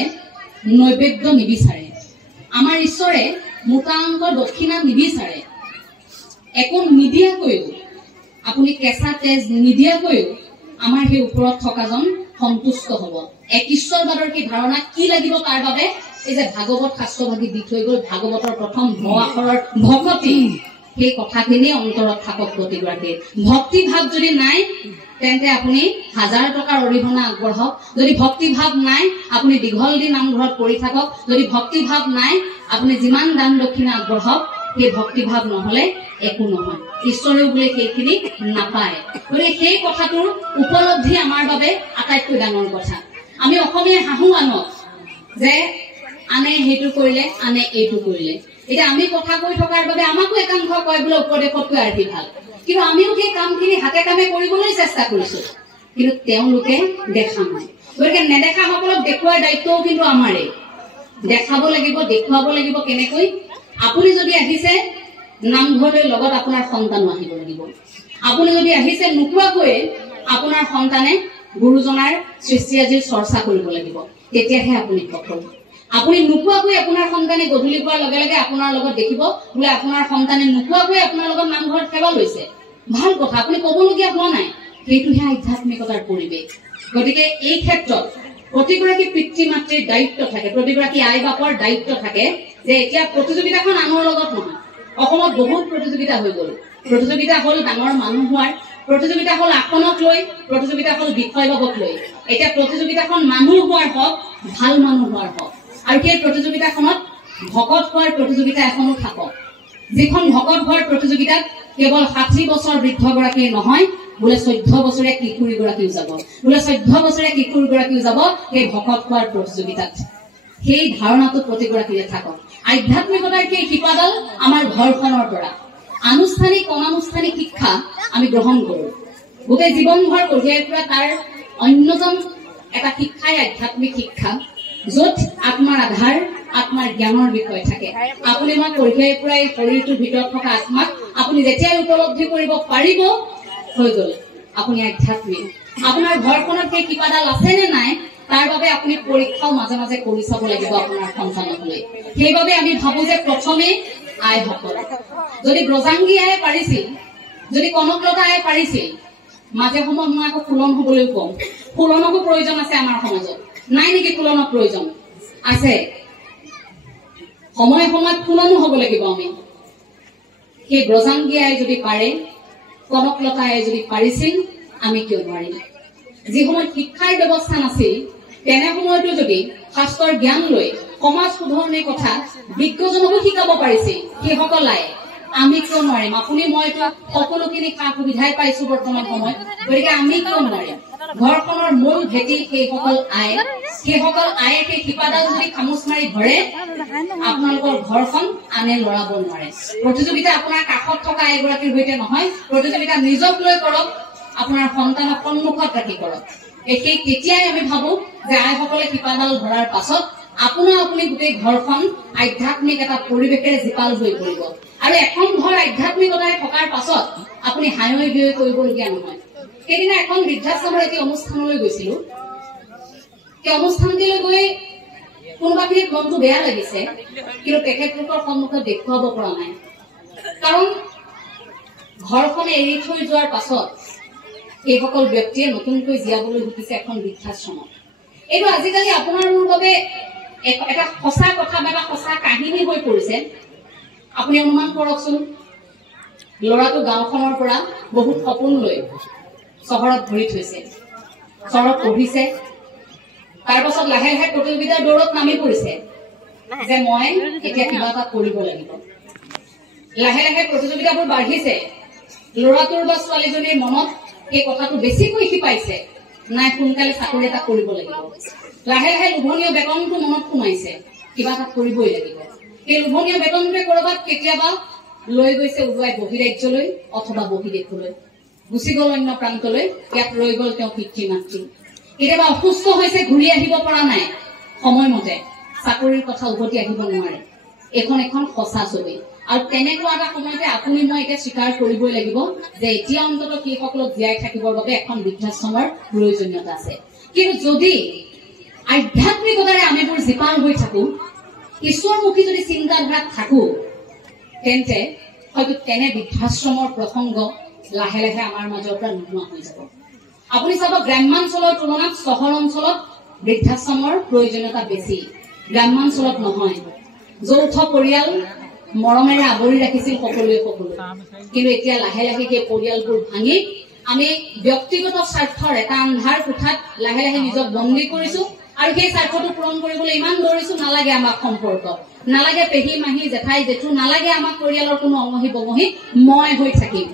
নৈবেদ্য নিবিচাৰে, আমাৰ ঈশ্বৰে মোটাংক দক্ষিণা নিবিচাৰে। একো নিদিয়াকৈও, আপুনি কেঁচা তেজ নিদিয়াকৈও আমাৰ সেই ওপৰত থকাজন সন্তুষ্ট হব। এক ঈশ্বৰবাদৰ কি ধাৰণা কি লাগিব তাৰ বাবে এই যে ভাগৱত শাস্ত্ৰভাগী দি থৈ গল, ভাগৱতৰ প্ৰথম ভ আখৰৰ ভকতি, সেই কথাখিনি অন্তৰত থাকক প্ৰতিগৰাকীৰ। ভক্তি ভাৱ যদি নাই তেন্তে আপুনি 1000 টকাৰ অৰিহণা আগবঢ়াওক, যদি ভক্তি ভাৱ নাই আপুনি দীঘল দিন নামঘৰত পৰি থাকক, যদি ভক্তি ভাৱ নাই আপুনি যিমান দান দক্ষিণা আগবঢ়াওক, সেই ভক্তি ভাৱ নহলে একো নহয়। ঈশ্বৰেও বোলে সেইখিনি নাপায়। গতিকে সেই কথাটোৰ উপলব্ধি আমাৰ বাবে আটাইতকৈ ডাঙৰ কথা। আমি অসমীয়া হাঁহো আনক যে আনে সেইটো কৰিলে, আনে এইটো কৰিলে। এতিয়া আমি কথা কৈ থকাৰ বাবে আমাকো একাংশ কয় বোলে উপদেশতকৈ আৰ্হি ভাল, কিন্তু আমিও সেই কামখিনি হাতে কামে কৰিবলৈ চেষ্টা কৰিছো, কিন্তু তেওঁলোকে দেখা নাই। গতিকে নেদেখা সকলক দেখুৱাৰ দায়িত্বও কিন্তু আমাৰেই। দেখাব লাগিব, দেখুৱাব লাগিব। কেনেকৈ? আপুনি যদি আহিছে নামঘৰলৈ, লগত আপোনাৰ সন্তানো আহিব লাগিব। আপুনি যদি আহিছে নোকোৱাকৈয়ে আপোনাৰ সন্তানে গুৰুজনাৰ সৃষ্টিৰাজিৰ চৰ্চা কৰিব লাগিব, তেতিয়াহে আপুনি সফল। আপুনি নোকোৱাকৈ আপোনাৰ সন্তানে গধূলি পোৱাৰ লগে লগে আপোনাৰ লগত দেখিব বোলে আপোনাৰ সন্তানে নোকোৱাকৈ আপোনাৰ লগত নামঘৰত সেৱা লৈছে, ভাল কথা, আপুনি কবলগীয়া হোৱা নাই। সেইটোহে আধ্যাত্মিকতাৰ পৰিৱেশ। গতিকে এই ক্ষেত্ৰত প্ৰতিগৰাকী পিতৃ মাতৃৰ দায়িত্ব থাকে, প্ৰতিগৰাকী আই বাপৰ দায়িত্ব থাকে যে এতিয়া প্ৰতিযোগিতাখন আনৰ লগত নহয়। অসমত বহুত প্ৰতিযোগিতা হৈ গ'ল। প্ৰতিযোগিতা হ'ল ডাঙৰ মানুহ হোৱাৰ, প্ৰতিযোগিতা হ'ল আসনক লৈ, প্ৰতিযোগিতা হ'ল বিষয় বাবক লৈ। এতিয়া প্ৰতিযোগিতাখন মানুহ হোৱাৰ হওক, ভাল মানুহ হোৱাৰ হওক, আৰু সেই প্ৰতিযোগিতাখনত ভকত হোৱাৰ প্ৰতিযোগিতা এখনো থাকক। যিখন ভকত হোৱাৰ প্ৰতিযোগিতাত কেৱল 60 বছৰ বৃদ্ধগৰাকীয়ে নহয়, বোলে 14 বছৰীয়া কিশোৰীগৰাকীও যাব, বোলে 14 বছৰীয়া কিশোৰীগৰাকীও যাব সেই ভকত হোৱাৰ প্ৰতিযোগিতাত। সেই ধাৰণাটো প্ৰতিগৰাকীৰে থাকক। আধ্যাত্মিকতাৰ সেই শিপাডাল আমাৰ ঘৰখনৰ পৰা। আনুষ্ঠানিক অনানুষ্ঠানিক শিক্ষা আমি গ্ৰহণ কৰো। গোটেই জীৱনভৰ কঢ়িয়াই ফুৰা তাৰ অন্যতম এটা শিক্ষাই আধ্যাত্মিক শিক্ষা, য'ত আত্মাৰ আধাৰ, আত্মাৰ জ্ঞানৰ বিষয় থাকে। আপুনি মই কঢ়িয়াই ফুৰাই শৰীৰটোৰ ভিতৰত থকা আত্মাক আপুনি যেতিয়াই উপলব্ধি কৰিব পাৰিব, হৈ গ'ল আপুনি আধ্যাত্মিক। আপোনাৰ ঘৰখনত সেই শিপাডাল আছে নে নাই তাৰ বাবে আপুনি পৰীক্ষাও মাজে মাজে কৰি চাব লাগিব আপোনাৰ সন্তানক লৈ। সেইবাবে আমি ভাবো যে প্ৰথমে আইসকল, যদি ব্ৰজাংগী আয়ে পাৰিছিল, যদি কনকলতা আয়ে পাৰিছিল, মাজে সময় মই আকৌ ফুলন হবলৈও কম। ফুলনকো প্ৰয়োজন আছে আমাৰ সমাজত, নাই নেকি ফুলনৰ প্ৰয়োজন? আছে। সময়ে সময়ত ফুলনো হব লাগিব আমি। সেই ব্ৰজাংগী আয়ে যদি পাৰে, কনকলতা আয়ে যদি পাৰিছিল, আমি কিয় নোৱাৰিম? যি সময়ত শিক্ষাৰ ব্যৱস্থা নাছিল, তেনে সময়তো যদি শাস্ত্ৰৰ জ্ঞান লৈ সমাজ সুধৰণিৰ কথা বিজ্ঞজনকো শিকাব পাৰিছিল সেইসকলাই, আমি কিয় নোৱাৰিম? আপুনি মইতো সকলোখিনি সা সুবিধাই পাইছো বৰ্তমান সময়ত, গতিকে আমি কিয় নোৱাৰিম? ঘৰখনৰ মূল ভেটি সেইসকল আয়ে, সেইসকল আয়ে সেই শিপাডাল যদি খামোচ মাৰি ধৰে, আপোনালোকৰ ঘৰখন আনে লৰাব নোৱাৰে। প্ৰতিযোগিতা আপোনাৰ কাষত থকা এগৰাকীৰ সৈতে নহয়, প্ৰতিযোগিতা নিজক লৈ কৰক, আপোনাৰ সন্তানক সন্মুখত ৰাখি কৰক। সেই তেতিয়াই আমি ভাবো যে আইসকলে শিপাডাল ধৰাৰ পাছত আপোনাৰ আপুনি গোটেই ঘৰখন আধ্যাত্মিক এটা পৰিৱেশেৰে জীপাল হৈ পৰিব। আৰু এখন ঘৰ আধ্যাত্মিকতাই থকাৰ পাছত আপুনি হাঁহি বিয়ৈ কৰিবলগীয়া নহয়। সেইদিনা এখন বৃদ্ধাশ্ৰমৰ এটি অনুষ্ঠানলৈ গৈছিলো। সেই অনুষ্ঠানটিলৈ গৈ কোনোবাখিনিত মনটো বেয়া লাগিছে, কিন্তু তেখেতলোকৰ সন্মুখত দেখুৱাব পৰা নাই। কাৰণ ঘৰখনে এৰি থৈ যোৱাৰ পাছত এইসকল ব্যক্তিয়ে নতুনকৈ জীয়াবলৈ শিকিছে এখন বৃদ্ধাশ্ৰমত। এইটো আজিকালি আপোনাৰ মোৰ বাবে এটা সঁচা কথা বা এটা সঁচা কাহিনী হৈ পৰিছে। আপুনি অনুমান কৰকচোন, ল'ৰাটো গাঁওখনৰ পৰা বহুত সপোন লৈ চহৰত ভৰি থৈছে, চহৰত পঢ়িছে, তাৰ পাছত লাহে লাহে প্ৰতিযোগিতাৰ দৌৰত নামি পৰিছে যে মই এতিয়া কিবা এটা কৰিব লাগিব। লাহে লাহে প্ৰতিযোগিতাবোৰ বাঢ়িছে, ল'ৰাটোৰ বা ছোৱালীজনীৰ মনত এই কথাটো বেছিকৈ শিপাইছে, নাই সোনকালে চাকৰি এটা কৰিব লাগিব। লাহে লাহে লোভনীয় বেতনটো মনত সোমাইছে, কিবা এটা কৰিবই লাগিব। সেই লোভনীয় বেতনটোৱে কৰবাত কেতিয়াবা লৈ গৈছে উৰুৱাই বহিৰাজ্যলৈ অথবা বহিদেশলৈ, গুচি গল অন্য প্ৰান্তলৈ, ইয়াত ৰৈ গল তেওঁ পিতৃ মাতৃ। কেতিয়াবা অসুস্থ হৈছে, ঘূৰি আহিব পৰা নাই সময়মতে, চাকৰিৰ কথা উভতি আহিব নোৱাৰে। এখন এখন সঁচা ছবি। আৰু তেনেকুৱা এটা সময়তে আপুনি মই এতিয়া স্বীকাৰ কৰিবই লাগিব যে এতিয়া অন্তত সেইসকলক জীয়াই থাকিবৰ বাবে এখন বৃদ্ধাশ্ৰমৰ প্ৰয়োজনীয়তা আছে। কিন্তু যদি আধ্যাত্মিকতাৰে আমিবোৰ জীপাল হৈ থাকো, ঈশ্বৰমুখী যদি চিন্তাধাৰাত থাকো, তেন্তে হয়তো তেনে বৃদ্ধাশ্ৰমৰ প্ৰসংগ লাহে লাহে আমাৰ মাজৰ পৰা নোহোৱা হৈ যাব। আপুনি চাব, গ্ৰাম্যাঞ্চলৰ তুলনাত চহৰ অঞ্চলত বৃদ্ধাশ্ৰমৰ প্ৰয়োজনীয়তা বেছি, গ্ৰাম্যাঞ্চলত নহয়। যৌথ পৰিয়াল মৰমেৰে আৱৰি ৰাখিছিল সকলোৱে সকলো, কিন্তু এতিয়া লাহে লাহে সেই পৰিয়ালবোৰ ভাঙি আমি ব্যক্তিগত স্বাৰ্থৰ এটা আন্ধাৰ কোঠাত লাহে লাহে নিজক বন্দী কৰিছো। আৰু সেই স্বাৰ্থটো পূৰণ কৰিবলৈ ইমান দৌৰিছো, নালাগে আমাক সম্পৰ্ক, নালাগে পেহী মাহী জেঠাই জেঠু, নালাগে আমাক পৰিয়ালৰ কোনো অঙহী বঙহী, মই হৈ থাকিম,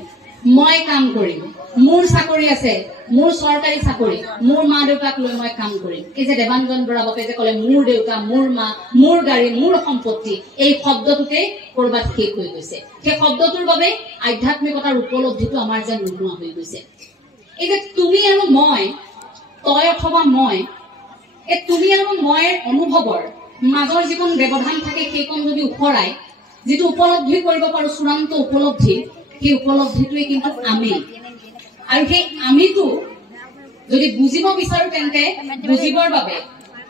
মই কাম কৰিম, মোৰ চাকৰি আছে, মোৰ চৰকাৰী চাকৰি, মোৰ মা দেউতাক লৈ মই কাম কৰিম। এই যে দেৱাঞ্জন বৰা বাপে যে কলে মোৰ দেউতা, মোৰ মা, মোৰ গাড়ী, মোৰ সম্পত্তি, এই শব্দটোতে কৰবাত শেষ হৈ গৈছে। সেই শব্দটোৰ বাবে আধ্যাত্মিকতাৰ উপলব্ধিটো আমাৰ যেন নোহোৱা হৈ গৈছে। এই যে তুমি আৰু মই, তই অথবা মই, এই তুমি আৰু মই অনুভৱৰ মাজৰ যিকণ ব্যৱধান থাকে, সেইকণ যদি উফৰাই যিটো উপলব্ধি কৰিব পাৰো, চূড়ান্ত উপলব্ধি, সেই উপলব্ধিটোৱে কিন্তু আমি। আৰু সেই আমিতো যদি বুজিব বিচাৰো, তেন্তে বুজিবৰ বাবে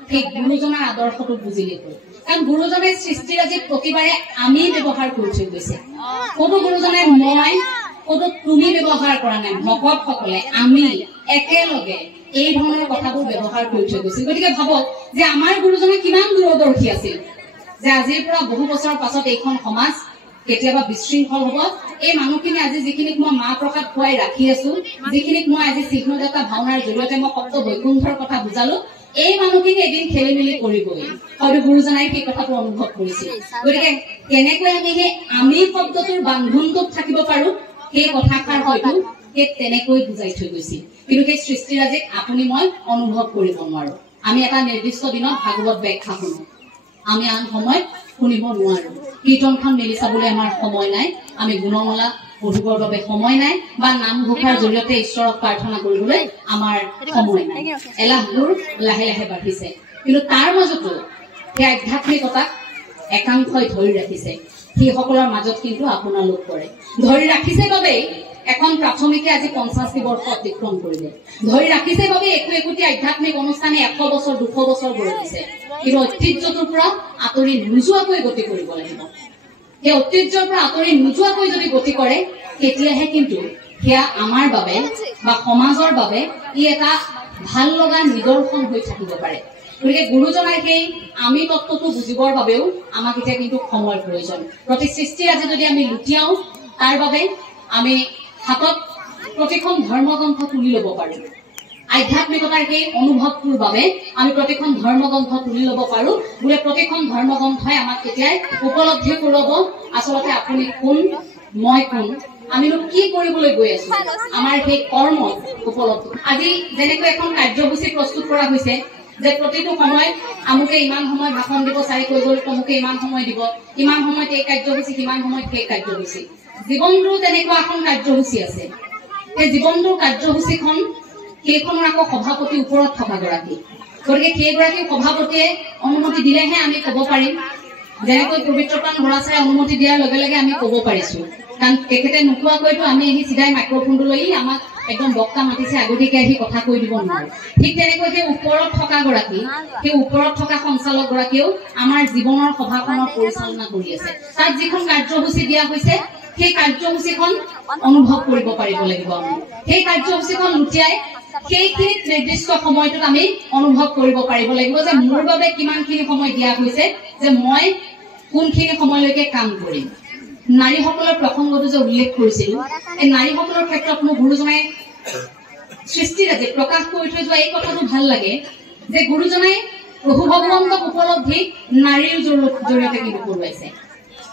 সেই গুৰুজনাৰ আদৰ্শটো বুজিলেই হ'ল। কাৰণ গুৰুজনে সৃষ্টিৰাজিত প্ৰতিবাৰে আমি ব্যৱহাৰ কৰি থৈ গৈছে। কোনো গুৰুজনে মই, কোনো তুমি ব্যৱহাৰ কৰা নাই। ভকতসকলে আমি একেলগে এই ধৰণৰ কথাবোৰ ব্যৱহাৰ কৰি থৈ গৈছিল। গতিকে ভাবক যে আমাৰ গুৰুজনে কিমান দূৰদৰ্শী আছিল যে আজিৰ পৰা বহু বছৰৰ পাছত এইখন সমাজ কেতিয়াবা বিশৃংখল হ'ব। এই মানুহখিনি আজি যিখিনিক মই মাহ প্ৰসাদ খুৱাই ৰাখি আছো, যিখিনিক মই আজি চিহ্নদাতা ভাওনাৰ জৰিয়তে মই সপ্ত বৈকুণ্ঠৰ কথা বুজালো, এই মানুহখিনি এদিন খেলি মেলি কৰিবই। হয়তো গুৰুজনাই সেই কথাটো অনুভৱ কৰিছিল। গতিকে কেনেকৈ আমি সেই আমি শব্দটোৰ বান্ধোনটোত থাকিব পাৰো, সেই কথাষাৰ হয়তো সেই তেনেকৈ বুজাই থৈ গৈছিল। কিন্তু সেই সৃষ্টিৰাজিক আপুনি মই অনুভৱ কৰিব নোৱাৰো। আমি এটা নিৰ্দিষ্ট দিনত ভাগৱত ব্যাখ্যা শুনো, আমি আন সময়ত শুনিব নোৱাৰো। কীৰ্তনখন মেলি চাবলৈ আমাৰ সময় নাই, আমি গুণমালা পঢ়িবৰ বাবে সময় নাই, বা নামঘোষাৰ জৰিয়তে ঈশ্বৰক প্ৰাৰ্থনা কৰিবলৈ আমাৰ সময় নাই। এলাহবোৰ লাহে লাহে বাঢ়িছে, কিন্তু তাৰ মাজতো সেই আধ্যাত্মিকতাক একাংশই ধৰি ৰাখিছে। সেইসকলৰ মাজত কিন্তু আপোনালোক পৰে। ধৰি ৰাখিছে বাবেই এখন প্ৰাথমিকে আজি 50 বৰ্ষ অতিক্ৰম কৰিলে। ধৰি ৰাখিছে বাবে একোটি আধ্যাত্মিক অনুষ্ঠানে 100 বছৰ 200 বছৰ গঢ়ি দিছে। কিন্তু ঐতিহ্যটোৰ পৰা আঁতৰি নোযোৱাকৈ গতি কৰিব লাগিব। সেই ঐতিহ্যৰ পৰা আঁতৰি নোযোৱাকৈ যদি গতি কৰে, তেতিয়াহে কিন্তু সেয়া আমাৰ বাবে বা সমাজৰ বাবে ই এটা ভাল লগা নিদৰ্শন হৈ থাকিব পাৰে। গতিকে গুৰুজনাই সেই আমি তত্ত্বটো বুজিবৰ বাবেও আমাক এতিয়া কিন্তু সময়ৰ প্ৰয়োজন। প্ৰতি সৃষ্টিৰাজি যদি আমি লুটিয়াও, তাৰ বাবে আমি হাতত প্ৰতিখন ধৰ্মগ্ৰন্থ তুলি ল'ব পাৰো। আধ্যাত্মিকতাৰ সেই অনুভৱটোৰ বাবে আমি প্ৰতিখন ধৰ্মগ্ৰন্থ তুলি ল'ব পাৰো। বোলে প্ৰতিখন ধৰ্মগ্ৰন্থই আমাক তেতিয়াই উপলব্ধি কৰাব আচলতে আপুনি কোন, মই কোন, আমিনো কি কৰিবলৈ গৈ আছো, আমাৰ সেই কৰ্ম উপলব্ধি। আজি যেনেকৈ এখন কাৰ্যসূচী প্ৰস্তুত কৰা হৈছে যে প্ৰতিটো সময়ত আমুকে ইমান সময় ভাষণ দিব, চাৰি কৈ গ'ল, তমুকে ইমান সময় দিব, ইমান সময়ত এই কাৰ্যসূচী, কিমান সময়ত সেই কাৰ্যসূচী। জীৱনটোৰ তেনেকুৱা এখন কাৰ্যসূচী আছে। সেই জীৱনটোৰ কাৰ্যসূচীখন সেইখনৰ আকৌ সভাপতি ওপৰত থকা গৰাকী। গতিকে সেইগৰাকী সভাপতিয়ে অনুমতি দিলেহে আমি ক'ব পাৰিম। যেনেকৈ পবিত্ৰপ্ৰাণ বৰাচাই অনুমতি দিয়াৰ লগে লগে আমি ক'ব পাৰিছো, কাৰণ তেখেতে নোকোৱাকৈতো আমি আহি চিধাই মাইক্ৰফোনটো লৈ আমাক একদম বক্তা মাতিছে, আগতীয়াকে আহি কথা কৈ দিব নোৱাৰো। ঠিক তেনেকৈ সেই ওপৰত থকা গৰাকী, সেই ওপৰত থকা সঞ্চালক গৰাকীয়েও আমাৰ জীৱনৰ সভাখনৰ পৰিচালনা কৰি আছে। তাত যিখন কাৰ্যসূচী দিয়া হৈছে, সেই কাৰ্যসূচীখন অনুভৱ কৰিব পাৰিব লাগিব। আমি সেই কাৰ্যসূচীখন লুটিয়াই সেইখিনি নিৰ্দিষ্ট সময়টোত আমি অনুভৱ কৰিব পাৰিব লাগিব যে মোৰ বাবে কিমানখিনি সময় দিয়া হৈছে, যে মই কোনখিনি সময়লৈকে কাম কৰিম। নাৰীসকলৰ প্ৰসংগটো যে উল্লেখ কৰিছিল, এই নাৰীসকলৰ ক্ষেত্ৰত মোৰ গুৰুজনাই সৃষ্টিৰাজি প্ৰকাশ কৰি থৈ যোৱা এই কথাটো ভাল লাগে যে গুৰুজনাই প্ৰভু ভগৱন্তক উপলব্ধি নাৰীৰ জৰিয়তে কিন্তু কৰোৱাইছে।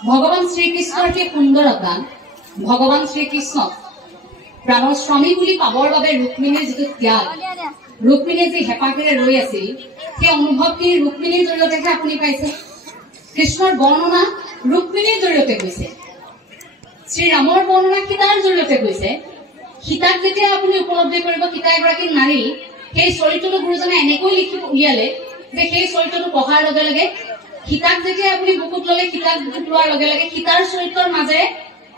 ভগৱান শ্ৰীকৃষ্ণৰ সেই সুন্দৰতা, ভগৱান শ্ৰীকৃষ্ণক প্ৰাণৰ স্বামী বুলি পাবৰ বাবে ৰুক্মিণীৰ যিটো ত্যাগ, ৰুক্মিণীয়ে যি হেঁপাহেৰে ৰৈ আছিল, সেই অনুভৱখিনি ৰুক্মিণীৰ জৰিয়তেহে আপুনি পাইছে। কৃষ্ণৰ বৰ্ণনা ৰুক্মিণীৰ জৰিয়তে গৈছে, শ্ৰীৰামৰ বৰ্ণনা সীতাৰ জৰিয়তে গৈছে। সীতাক যেতিয়া আপুনি উপলব্ধি কৰিব, সীতা এগৰাকী নাৰী, সেই চৰিত্ৰটো গুৰুজনে এনেকৈ লিখি উলিয়ালে যে সেই চৰিত্ৰটো পঢ়াৰ লগে লগে সীতাক যেতিয়া আপুনি বুকুত ললে, সীতাক বুকুত লোৱাৰ লগে লগে সীতাৰ চৰিত্ৰৰ মাজেৰে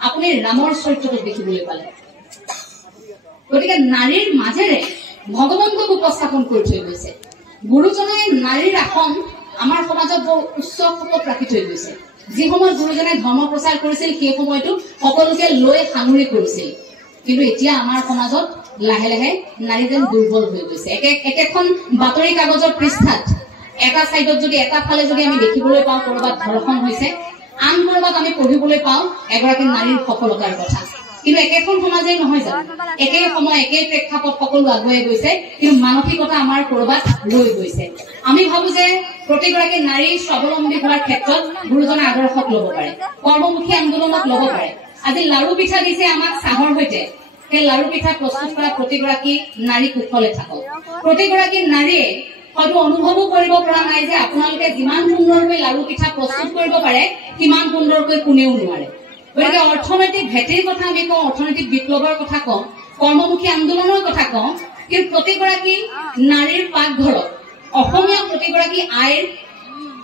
আপুনি ৰামৰ চৰিত্ৰটো দেখিবলৈ পালে। গতিকে নাৰীৰ মাজেৰে ভগৱন্তক উপস্থাপন কৰি থৈ গৈছে। গুৰুজনে নাৰীৰ আসন আমাৰ সমাজত বৰ উচ্চ শোকত ৰাখি থৈ গৈছে। যি সময়ত গুৰুজনে ধৰ্ম প্ৰচাৰ কৰিছিল, সেই সময়তো সকলোকে লৈ সাঙুৰি কৰিছিল। কিন্তু এতিয়া আমাৰ সমাজত লাহে লাহে নাৰী যেন দুৰ্বল হৈ গৈছে। একেখন বাতৰি কাগজৰ পৃষ্ঠাত এটা চাইডত যদি এটা ফালে যদি আমি দেখিবলৈ পাওঁ কৰবাত ধৰ্ষণ হৈছে, আন কৰবাত আমি পঢ়িবলৈ পাওঁ এগৰাকী নাৰীৰ সফলতাৰ কথা। কিন্তু একেখন সমাজেই নহয় জানো, একেই সময় একেই প্ৰেক্ষাপট সকলো আগুৱাই গৈছে, কিন্তু মানসিকতা আমাৰ কৰবাত ৰৈ গৈছে। আমি ভাবো যে প্ৰতিগৰাকী নাৰী স্বাৱলম্বী হোৱাৰ ক্ষেত্ৰত গুৰুজনে আদৰ্শক ল'ব পাৰে, কৰ্মমুখী আন্দোলনক ল'ব পাৰে। আজি লাৰু পিঠা দিছে আমাক চাহৰ সৈতে, সেই লাৰু পিঠা প্ৰস্তুত কৰা প্ৰতিগৰাকী নাৰী কুশলে থাকক। প্ৰতিগৰাকী নাৰীয়ে হয়তো অনুভৱো কৰিব পৰা নাই যে আপোনালোকে যিমান সুন্দৰকৈ লাৰু পিঠা প্ৰস্তুত কৰিব পাৰে, সিমান সুন্দৰকৈ কোনেও নোৱাৰে। গতিকে অৰ্থনৈতিক ভেটিৰ কথা আমি কওঁ, অৰ্থনৈতিক বিপ্লৱৰ কথা কওঁ, কৰ্মমুখী আন্দোলনৰ কথা কওঁ, কিন্তু প্ৰতিগৰাকী নাৰীৰ পাকঘৰত, অসমীয়া প্ৰতিগৰাকী আইৰ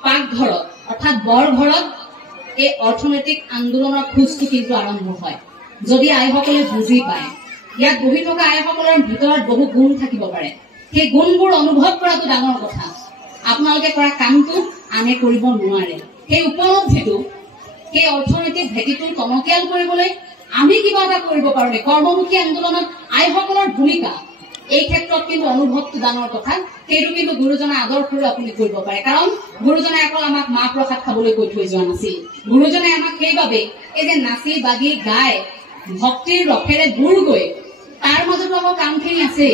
পাকঘৰত অৰ্থাৎ বৰ ঘৰত এই অৰ্থনৈতিক আন্দোলনৰ খোজটো কিন্তু আৰম্ভ হয়। যদি আইসকলে বুজি পায়, ইয়াত বহি থকা আইসকলৰ ভিতৰত বহু গুণ থাকিব পাৰে, সেই গুণবোৰ অনুভৱ কৰাটো ডাঙৰ কথা। আপোনালোকে কৰা কামটো আনে কৰিব নোৱাৰে। সেই উপলব্ধিটো, সেই অৰ্থনৈতিক ভেটিটো টনকিয়াল কৰিবলৈ আমি কিবা এটা কৰিব পাৰোঁ। কৰ্মমুখী আন্দোলনত আইসকলৰ ভূমিকা এই ক্ষেত্ৰত কিন্তু অনুভৱটো ডাঙৰ কথা সেইটো কিন্তু গুৰুজনাৰ আদৰ্শৰে আপুনি কৰিব পাৰে কাৰণ গুৰুজনাই অকল আমাক মাহ প্ৰসাদ খাবলৈ কৈ থৈ যোৱা নাছিল গুৰুজনাই আমাক সেইবাবে এই যে নাচি বাগি গাই ভক্তিৰ ৰসেৰে বুৰ গৈ তাৰ মাজতো আকৌ কামখিনি আছে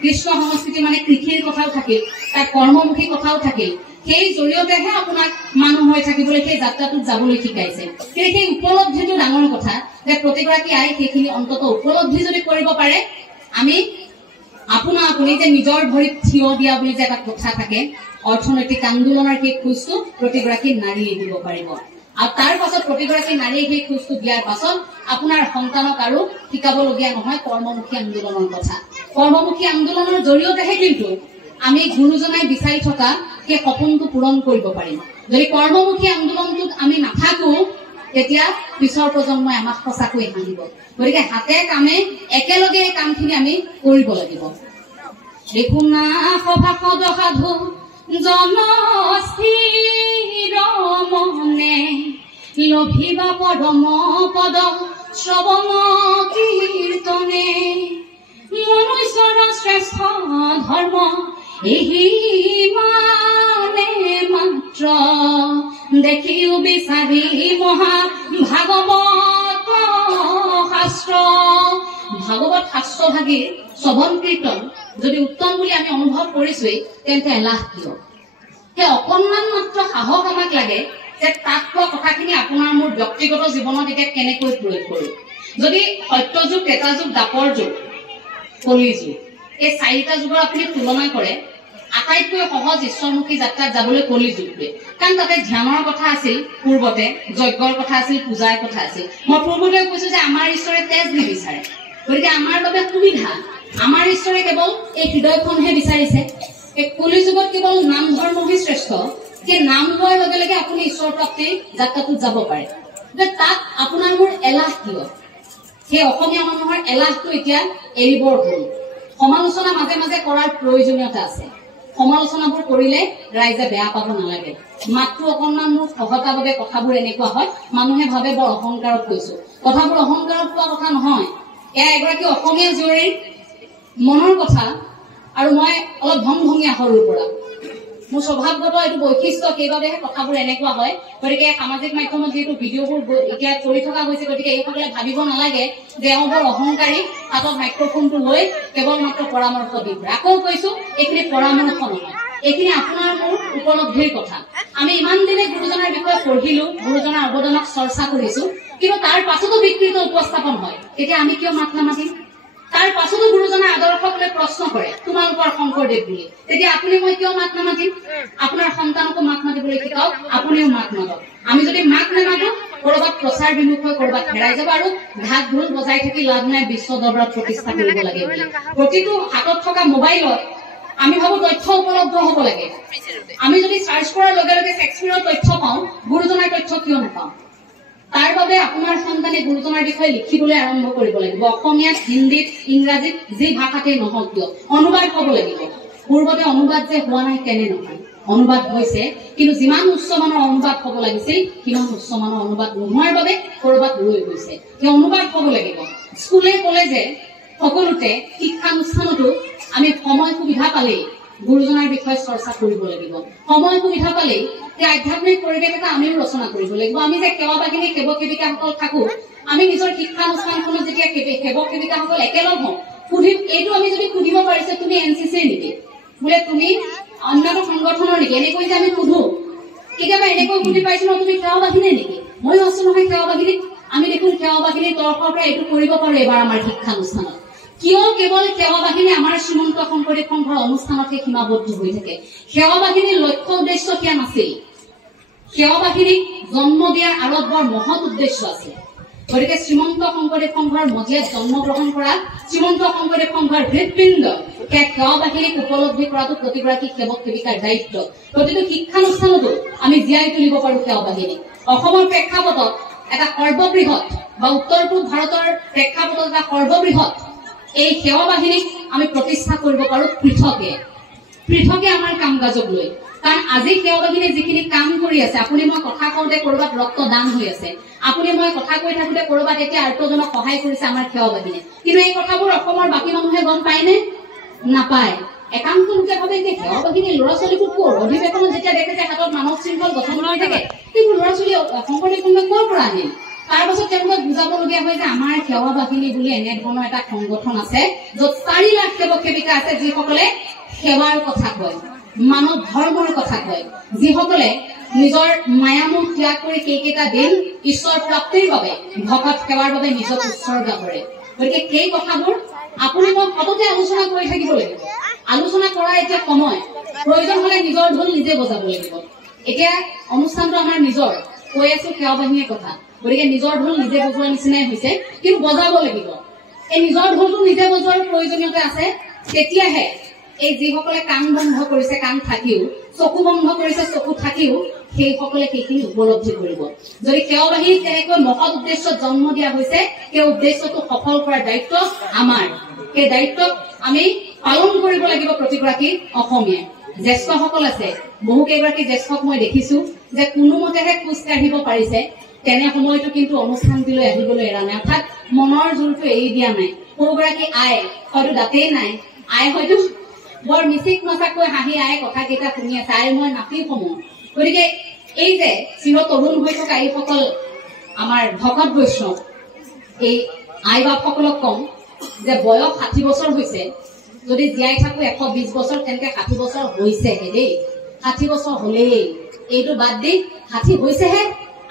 কৃষ্ণ সংস্কৃতি মানে কৃষিৰ কথাও থাকিল তাৰ কৰ্মমুখী কথাও থাকিল সেই জৰিয়তেহে আপোনাক মানুহ হৈ থাকিবলৈ সেই যাত্ৰাটোত যাবলৈ শিকাইছে কিন্তু সেই উপলব্ধিটো ডাঙৰ কথা যে প্ৰতিগৰাকী আই সেইখিনি অন্তত উপলব্ধি যদি কৰিব পাৰে আমি আপুনি যে নিজৰ ভৰিত থিয় দিয়া বুলি যে এটা কথা থাকে অৰ্থনৈতিক আন্দোলনৰ সেই খোজটো প্ৰতিগৰাকী নাৰীয়ে দিব পাৰিব আৰু তাৰ পাছত প্ৰতিগৰাকী নাৰীয়ে সেই খোজটো দিয়াৰ পাছত আপোনাৰ সন্তানক আৰু শিকাবলগীয়া নহয় কৰ্মমুখী আন্দোলনৰ কথা কৰ্মমুখী আন্দোলনৰ জৰিয়তেহে কিন্তু আমি গুৰুজনাই বিচাৰি থকা সেই সপোনটো পূৰণ কৰিব পাৰিম যদি কৰ্মমুখী আন্দোলনটোত আমি নাথাকো তেতিয়া পিছৰ প্ৰজন্মই আমাক সঁচাকৈ হাঁহিব গতিকে হাতে কামে একেলগে এই কামখিনি আমি কৰিব লাগিব দেখুনা সভাসদ সাধু জনস্থিৰ মনে লভিবা পদম পদ শ্ৰৱণ কীৰ্তনে মনুষ্যৰ শ্ৰেষ্ঠ ধৰ্ম এহি মানে মাত্ৰ দেখিও বিচাৰি মহা ভাগৱত শাস্ত্ৰভাগীৰ শ্ৰৱণ কীৰ্তন যদি উত্তম বুলি আমি অনুভৱ কৰিছোৱেই তেন্তে এলাহ কিয় সেই অকণমান মাত্ৰ সাহস আমাক লাগে যে তাত কোৱা কথাখিনি আপোনাৰ মোৰ ব্যক্তিগত জীৱনত এতিয়া কেনেকৈ প্ৰয়োগ কৰোঁ যদি সত্যযুগ ত্ৰেতা যুগ দ্বাপৰ যুগ কলি যুগ এই চাৰিটা যুগৰ আপুনি তুলনা কৰে আটাইতকৈ সহজ ঈশ্বৰমুখী যাত্ৰাত যাবলৈ কলি যুগটোৱে কাৰণ তাতে ধ্যানৰ কথা আছিল পূৰ্বতে যজ্ঞৰ কথা আছিল পূজাৰ কথা আছিল মই পূৰ্বতে কৈছো যে আমাৰ ঈশ্বৰে তেজ নিবিচাৰে গতিকে আমাৰ বাবে সুবিধা আমাৰ ঈশ্বৰে কেৱল এই হৃদয়খনহে বিচাৰিছে এই কলি যুগত কেৱল নাম ধৰ্মহে শ্ৰেষ্ঠ যে নাম লোৱাৰ লগে লগে আপুনি ঈশ্বৰ প্ৰাপ্তিৰ যাত্ৰাটোত যাব পাৰে তাত আপোনাৰ মোৰ এলাহ কিয় সেই অসমীয়া মানুহৰ এলাহটো এতিয়া এৰিবৰ হ'ল সমালোচনা মাজে মাজে কৰাৰ প্ৰয়োজনীয়তা আছে সমালোচনাবোৰ কৰিলে ৰাইজে বেয়া পাব নালাগে মাত্ৰ অকণমান মোৰ সহজতাৰ বাবে কথাবোৰ এনেকুৱা হয় মানুহে ভাবে বৰ অহংকাৰত কৈছো কথাবোৰ অহংকাৰত কোৱা কথা নহয় এয়া এগৰাকী অসমীয়া জীয়ৰীৰ মনৰ কথা আৰু মই অলপ ভংভঙীয়া সৰুৰ পৰা মোৰ স্বভাৱগত এইটো বৈশিষ্ট্য সেইবাবেহে কথাবোৰ এনেকুৱা হয় গতিকে সামাজিক মাধ্যমত যিহেতু ভিডিঅ'বোৰ এতিয়া কৰি থকা হৈছে গতিকে এইসকলে ভাবিব নালাগে যে এওঁ বৰ অহংকাৰী হাতত মাইক্ৰফোনটো লৈ কেৱল মাত্ৰ পৰামৰ্শ দিব আকৌ কৈছো এইখিনি পৰামৰ্শ নহয় এইখিনি আপোনাৰ মোৰ উপলব্ধিৰ কথা আমি ইমান দিনে গুৰুজনাৰ বিষয়ে পঢ়িলো গুৰুজনাৰ অৱদানক চৰ্চা কৰিছো কিন্তু তাৰ পাছতো বিকৃত উপস্থাপন হয় তেতিয়া আমি কিয় মাত নামাতিম তাৰ পাছতো গুৰুজনাৰ আদৰ্শক লৈ প্ৰশ্ন কৰে তোমালোকৰ শংকৰদেৱ বুলি তেতিয়া আপুনি মই কিয় মাত নামাতিম আপোনাৰ সন্তানকো মাত মাতিবলৈ শিকাওক আপুনিও মাত মাতক আমি যদি মাত নামাতো কৰবাত প্ৰচাৰ বিমুখ হৈ কৰবাত হেৰাই যাব আৰু ঢাক ঢোল বজাই থাকি লাভ নাই বিশ্ব দৰবাৰত প্ৰতিষ্ঠা কৰিব লাগে বুলি প্ৰতিটো হাতত থকা মোবাইলত আমি ভাবো তথ্য উপলব্ধ হ'ব লাগে আমি যদি চাৰ্চ কৰাৰ লগে লগে শেক্সপিয়াৰৰ তথ্য পাওঁ গুৰুজনাৰ তথ্য কিয় নাপাওঁ তাৰ বাবে আপোনাৰ সন্তানে গুৰুজনাৰ বিষয়ে লিখিবলৈ আৰম্ভ কৰিব লাগিব অসমীয়াত হিন্দীত ইংৰাজীত যি ভাষাতেই নহওক কিয় অনুবাদ হ'ব লাগিব পূৰ্বতে অনুবাদ যে হোৱা নাই তেনে নহয় অনুবাদ হৈছে কিন্তু যিমান উচ্চমানৰ অনুবাদ হ'ব লাগিছিল সিমান উচ্চমানৰ অনুবাদ নোহোৱাৰ বাবে কৰবাত ৰৈ গৈছে সেই অনুবাদ হ'ব লাগিব স্কুলে কলেজে সকলোতে শিক্ষানুষ্ঠানতো আমি সময় সুবিধা পালেই গুৰুজনাৰ বিষয়ে চৰ্চা কৰিব লাগিব সময় সুবিধা পালেই এই আধ্যাত্মিক পৰিৱেশ এটা আমিও ৰচনা কৰিব লাগিব আমি যে সেৱা বাহিনী সেৱক সেৱিকাসকল থাকো আমি নিজৰ শিক্ষানুষ্ঠানখনত যেতিয়া সেৱক সেৱিকাসকল একেলগ হওঁ সুধিম এইটো আমি যদি সুধিব পাৰিছো তুমি এনচিচিৰ নেকি বোলে তুমি অন্য এটা সংগঠনৰ নেকি এনেকৈ যে আমি সুধো কেতিয়াবা এনেকৈ সুধি পাইছো ন তুমি সেৱা বাহিনী নেকি ময়ো আছো নহয় সেৱা বাহিনীত আমি দেখোন সেৱা বাহিনীৰ তৰফৰ পৰা এইটো কৰিব পাৰো এবাৰ আমাৰ শিক্ষানুষ্ঠানত কিয় কেৱল সেৱা বাহিনী আমাৰ শ্ৰীমন্ত শংকৰদেৱ সংঘৰ অনুষ্ঠানতহে সীমাবদ্ধ হৈ থাকে সেৱা বাহিনীৰ লক্ষ্য উদ্দেশ্য কিয় নাছিল সেৱা বাহিনীক জন্ম দিয়াৰ আঁৰত বৰ মহৎ উদ্দেশ্য আছিল গতিকে শ্ৰীমন্ত শংকৰদেৱ সংঘৰ মজিয়াত জন্মগ্ৰহণ কৰা শ্ৰীমন্ত শংকৰদেৱ সংঘৰ হৃদপিণ্ড সেই সেৱা বাহিনীক উপলব্ধি কৰাটো প্ৰতিগৰাকী সেৱক সেৱিকাৰ দায়িত্ব প্ৰতিটো শিক্ষানুষ্ঠানতো আমি জীয়াই তুলিব পাৰো সেৱা বাহিনীক অসমৰ প্ৰেক্ষাপটত এটা সৰ্ববৃহৎ বা উত্তৰ পূব ভাৰতৰ প্ৰেক্ষাপটত এটা সৰ্ববৃহৎ এই সেৱা বাহিনীক আমি প্ৰতিষ্ঠা কৰিব পাৰো পৃথকে আমাৰ কাম কাজক লৈ কাৰণ আজি সেৱা বাহিনীয়ে যিখিনি কাম কৰি আছে আপুনি মই কথা কওঁতে কৰবাত ৰক্ত দান হৈ আছে আপুনি মই কথা কৈ থাকোঁতে কৰবাত এতিয়া আৰ্তজনক সহায় কৰিছে আমাৰ সেৱা বাহিনীয়ে কিন্তু এই কথাবোৰ অসমৰ বাকী মানুহে গম পায়নে নাপায় একান্ত লোকে ভাবে যে সেৱা বাহিনী ল'ৰা ছোৱালীবোৰ ক'ৰ অধিৱেশনত যেতিয়া দেখে যে হাতত মানৱ শৃংখল গঠন হৈ থাকে সেইবোৰ ল'ৰা ছোৱালী শংকৰদেৱ কোনোবাই ক'ৰ পৰা আনিল তাৰ পাছত তেওঁলোকক বুজাবলগীয়া হয় যে আমাৰ সেৱা বাহিনী বুলি এনেধৰণৰ এটা সংগঠন আছে য'ত 4 লাখ সেৱক সেৱিকা আছে যিসকলে সেৱাৰ কথা কয় মানৱ ধৰ্মৰ কথা কয় যিসকলে নিজৰ মায়ামোহ ত্যাগ কৰি কেইকেইটা দিন ঈশ্বৰ প্ৰাপ্তিৰ বাবে ভকত সেৱাৰ বাবে নিজক উৎসৰ্গা কৰে গতিকে সেই কথাবোৰ আপুনি মই সততে আলোচনা কৰি থাকিব লাগিব আলোচনা কৰা এতিয়া সময় প্ৰয়োজন হলে নিজৰ ঢোল নিজে বজাব লাগিব এতিয়া অনুষ্ঠানটো আমাৰ নিজৰ কৈ আছো সেৱা বাহিনীৰ কথা গতিকে নিজৰ ঢোল নিজে বজোৱাৰ নিচিনাই হৈছে কিন্তু বজাব লাগিব এই নিজৰ ঢোলটো নিজে বজোৱাৰ প্ৰয়োজনীয়তা আছে তেতিয়াহে এই যিসকলে কাণ বন্ধ কৰিছে কাণ থাকিও চকু বন্ধ কৰিছে চকু থাকিও সেইসকলে সেইখিনি উপলব্ধি কৰিব যদি সেৱা বাহিনীক তেনেকৈ মহৎ উদ্দেশ্যত জন্ম দিয়া হৈছে সেই উদ্দেশ্যটো সফল কৰাৰ দায়িত্ব আমাৰ সেই দায়িত্বক আমি পালন কৰিব লাগিব প্ৰতিগৰাকী অসমীয়াই জ্যেষ্ঠসকল আছে বহু কেইগৰাকী জ্যেষ্ঠক মই দেখিছো যে কোনোমতেহে খোজ কাঢ়িব পাৰিছে তেনে সময়তো কিন্তু অনুষ্ঠানটিলৈ আহিবলৈ এৰা নাই অৰ্থাৎ মনৰ জোৰটো এৰি দিয়া নাই সৰুগৰাকী আই হয়তো দাঁতেই নাই আই হয়তো বৰ মিচিক মচাকৈ হাঁহি আই কথা কেইটা শুনি আছে আই মই নাতি সমূহ গতিকে এই যে চিৰ তৰুণ হৈ থকা এইসকল আমাৰ ভকত বৈষ্ণৱ এই আই বাপসকলক কম যে বয়স 60 বছৰ হৈছে যদি জীয়াই থাকো 120 বছৰ তেন্তে 60 বছৰ হৈছেহে দেই 60 বছৰ হলেই এইটো বাদ দি 60 হৈছেহে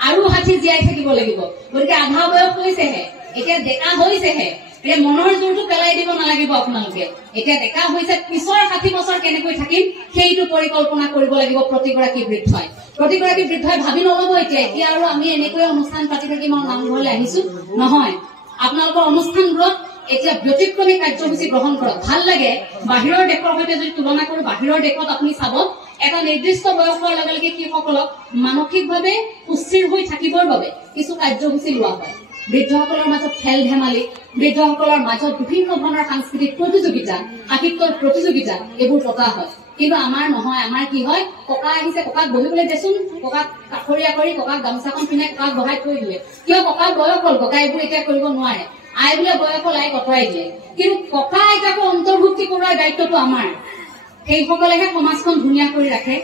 আৰু 60 জীয়াই থাকিব লাগিব গতিকে আধা বয়স হৈছেহে এতিয়া ডেকা হৈছেহে এতিয়া মনৰ জোৰটো পেলাই দিব নালাগিব আপোনালোকে এতিয়া ডেকা হৈছে পিছৰ 60 বছৰ কেনেকৈ থাকিম সেইটো পৰিকল্পনা কৰিব লাগিব প্ৰতিগৰাকী বৃদ্ধই ভাবি নলব এতিয়া আৰু আমি এনেকৈ অনুষ্ঠান পাতি থাকিম আৰু নামঘৰলৈ আহিছো নহয় আপোনালোকৰ অনুষ্ঠানবোৰত এতিয়া ব্যতিক্ৰমী কাৰ্যসূচী গ্ৰহণ কৰক ভাল লাগে বাহিৰৰ দেশৰ সৈতে যদি তুলনা কৰো বাহিৰৰ দেশত আপুনি চাব এটা নিৰ্দিষ্ট বয়স হোৱাৰ লগে লগে কৃষকসকলক মানসিকভাৱে সুস্থিৰ হৈ থাকিবৰ বাবে কিছু কাৰ্যসূচী লোৱা হয় বৃদ্ধসকলৰ মাজত খেল ধেমালি বৃদ্ধসকলৰ মাজত বিভিন্ন ধৰণৰ সাংস্কৃতিক প্ৰতিযোগিতা সাহিত্যৰ প্ৰতিযোগিতা এইবোৰ পতা হয় কিন্তু আমাৰ নহয় আমাৰ কি হয় ককা আহিছে ককাক বহিবলৈ দেচোন ককাক কাষৰীয়া কৰি ককাক গামোচাখন পিন্ধাই ককাক বহাই থৈ দিলে কিয় ককাৰ বয়স হ'ল ককা এইবোৰ এতিয়া কৰিব নোৱাৰে আই বোলে বয়স হ'ল আই কতৰাই দিয়ে কিন্তু ককা আইতাকো অন্তৰ্ভুক্তি কৰোৱাৰ দায়িত্বটো আমাৰ সেইসকলেহে সমাজখন ধুনীয়া কৰি ৰাখে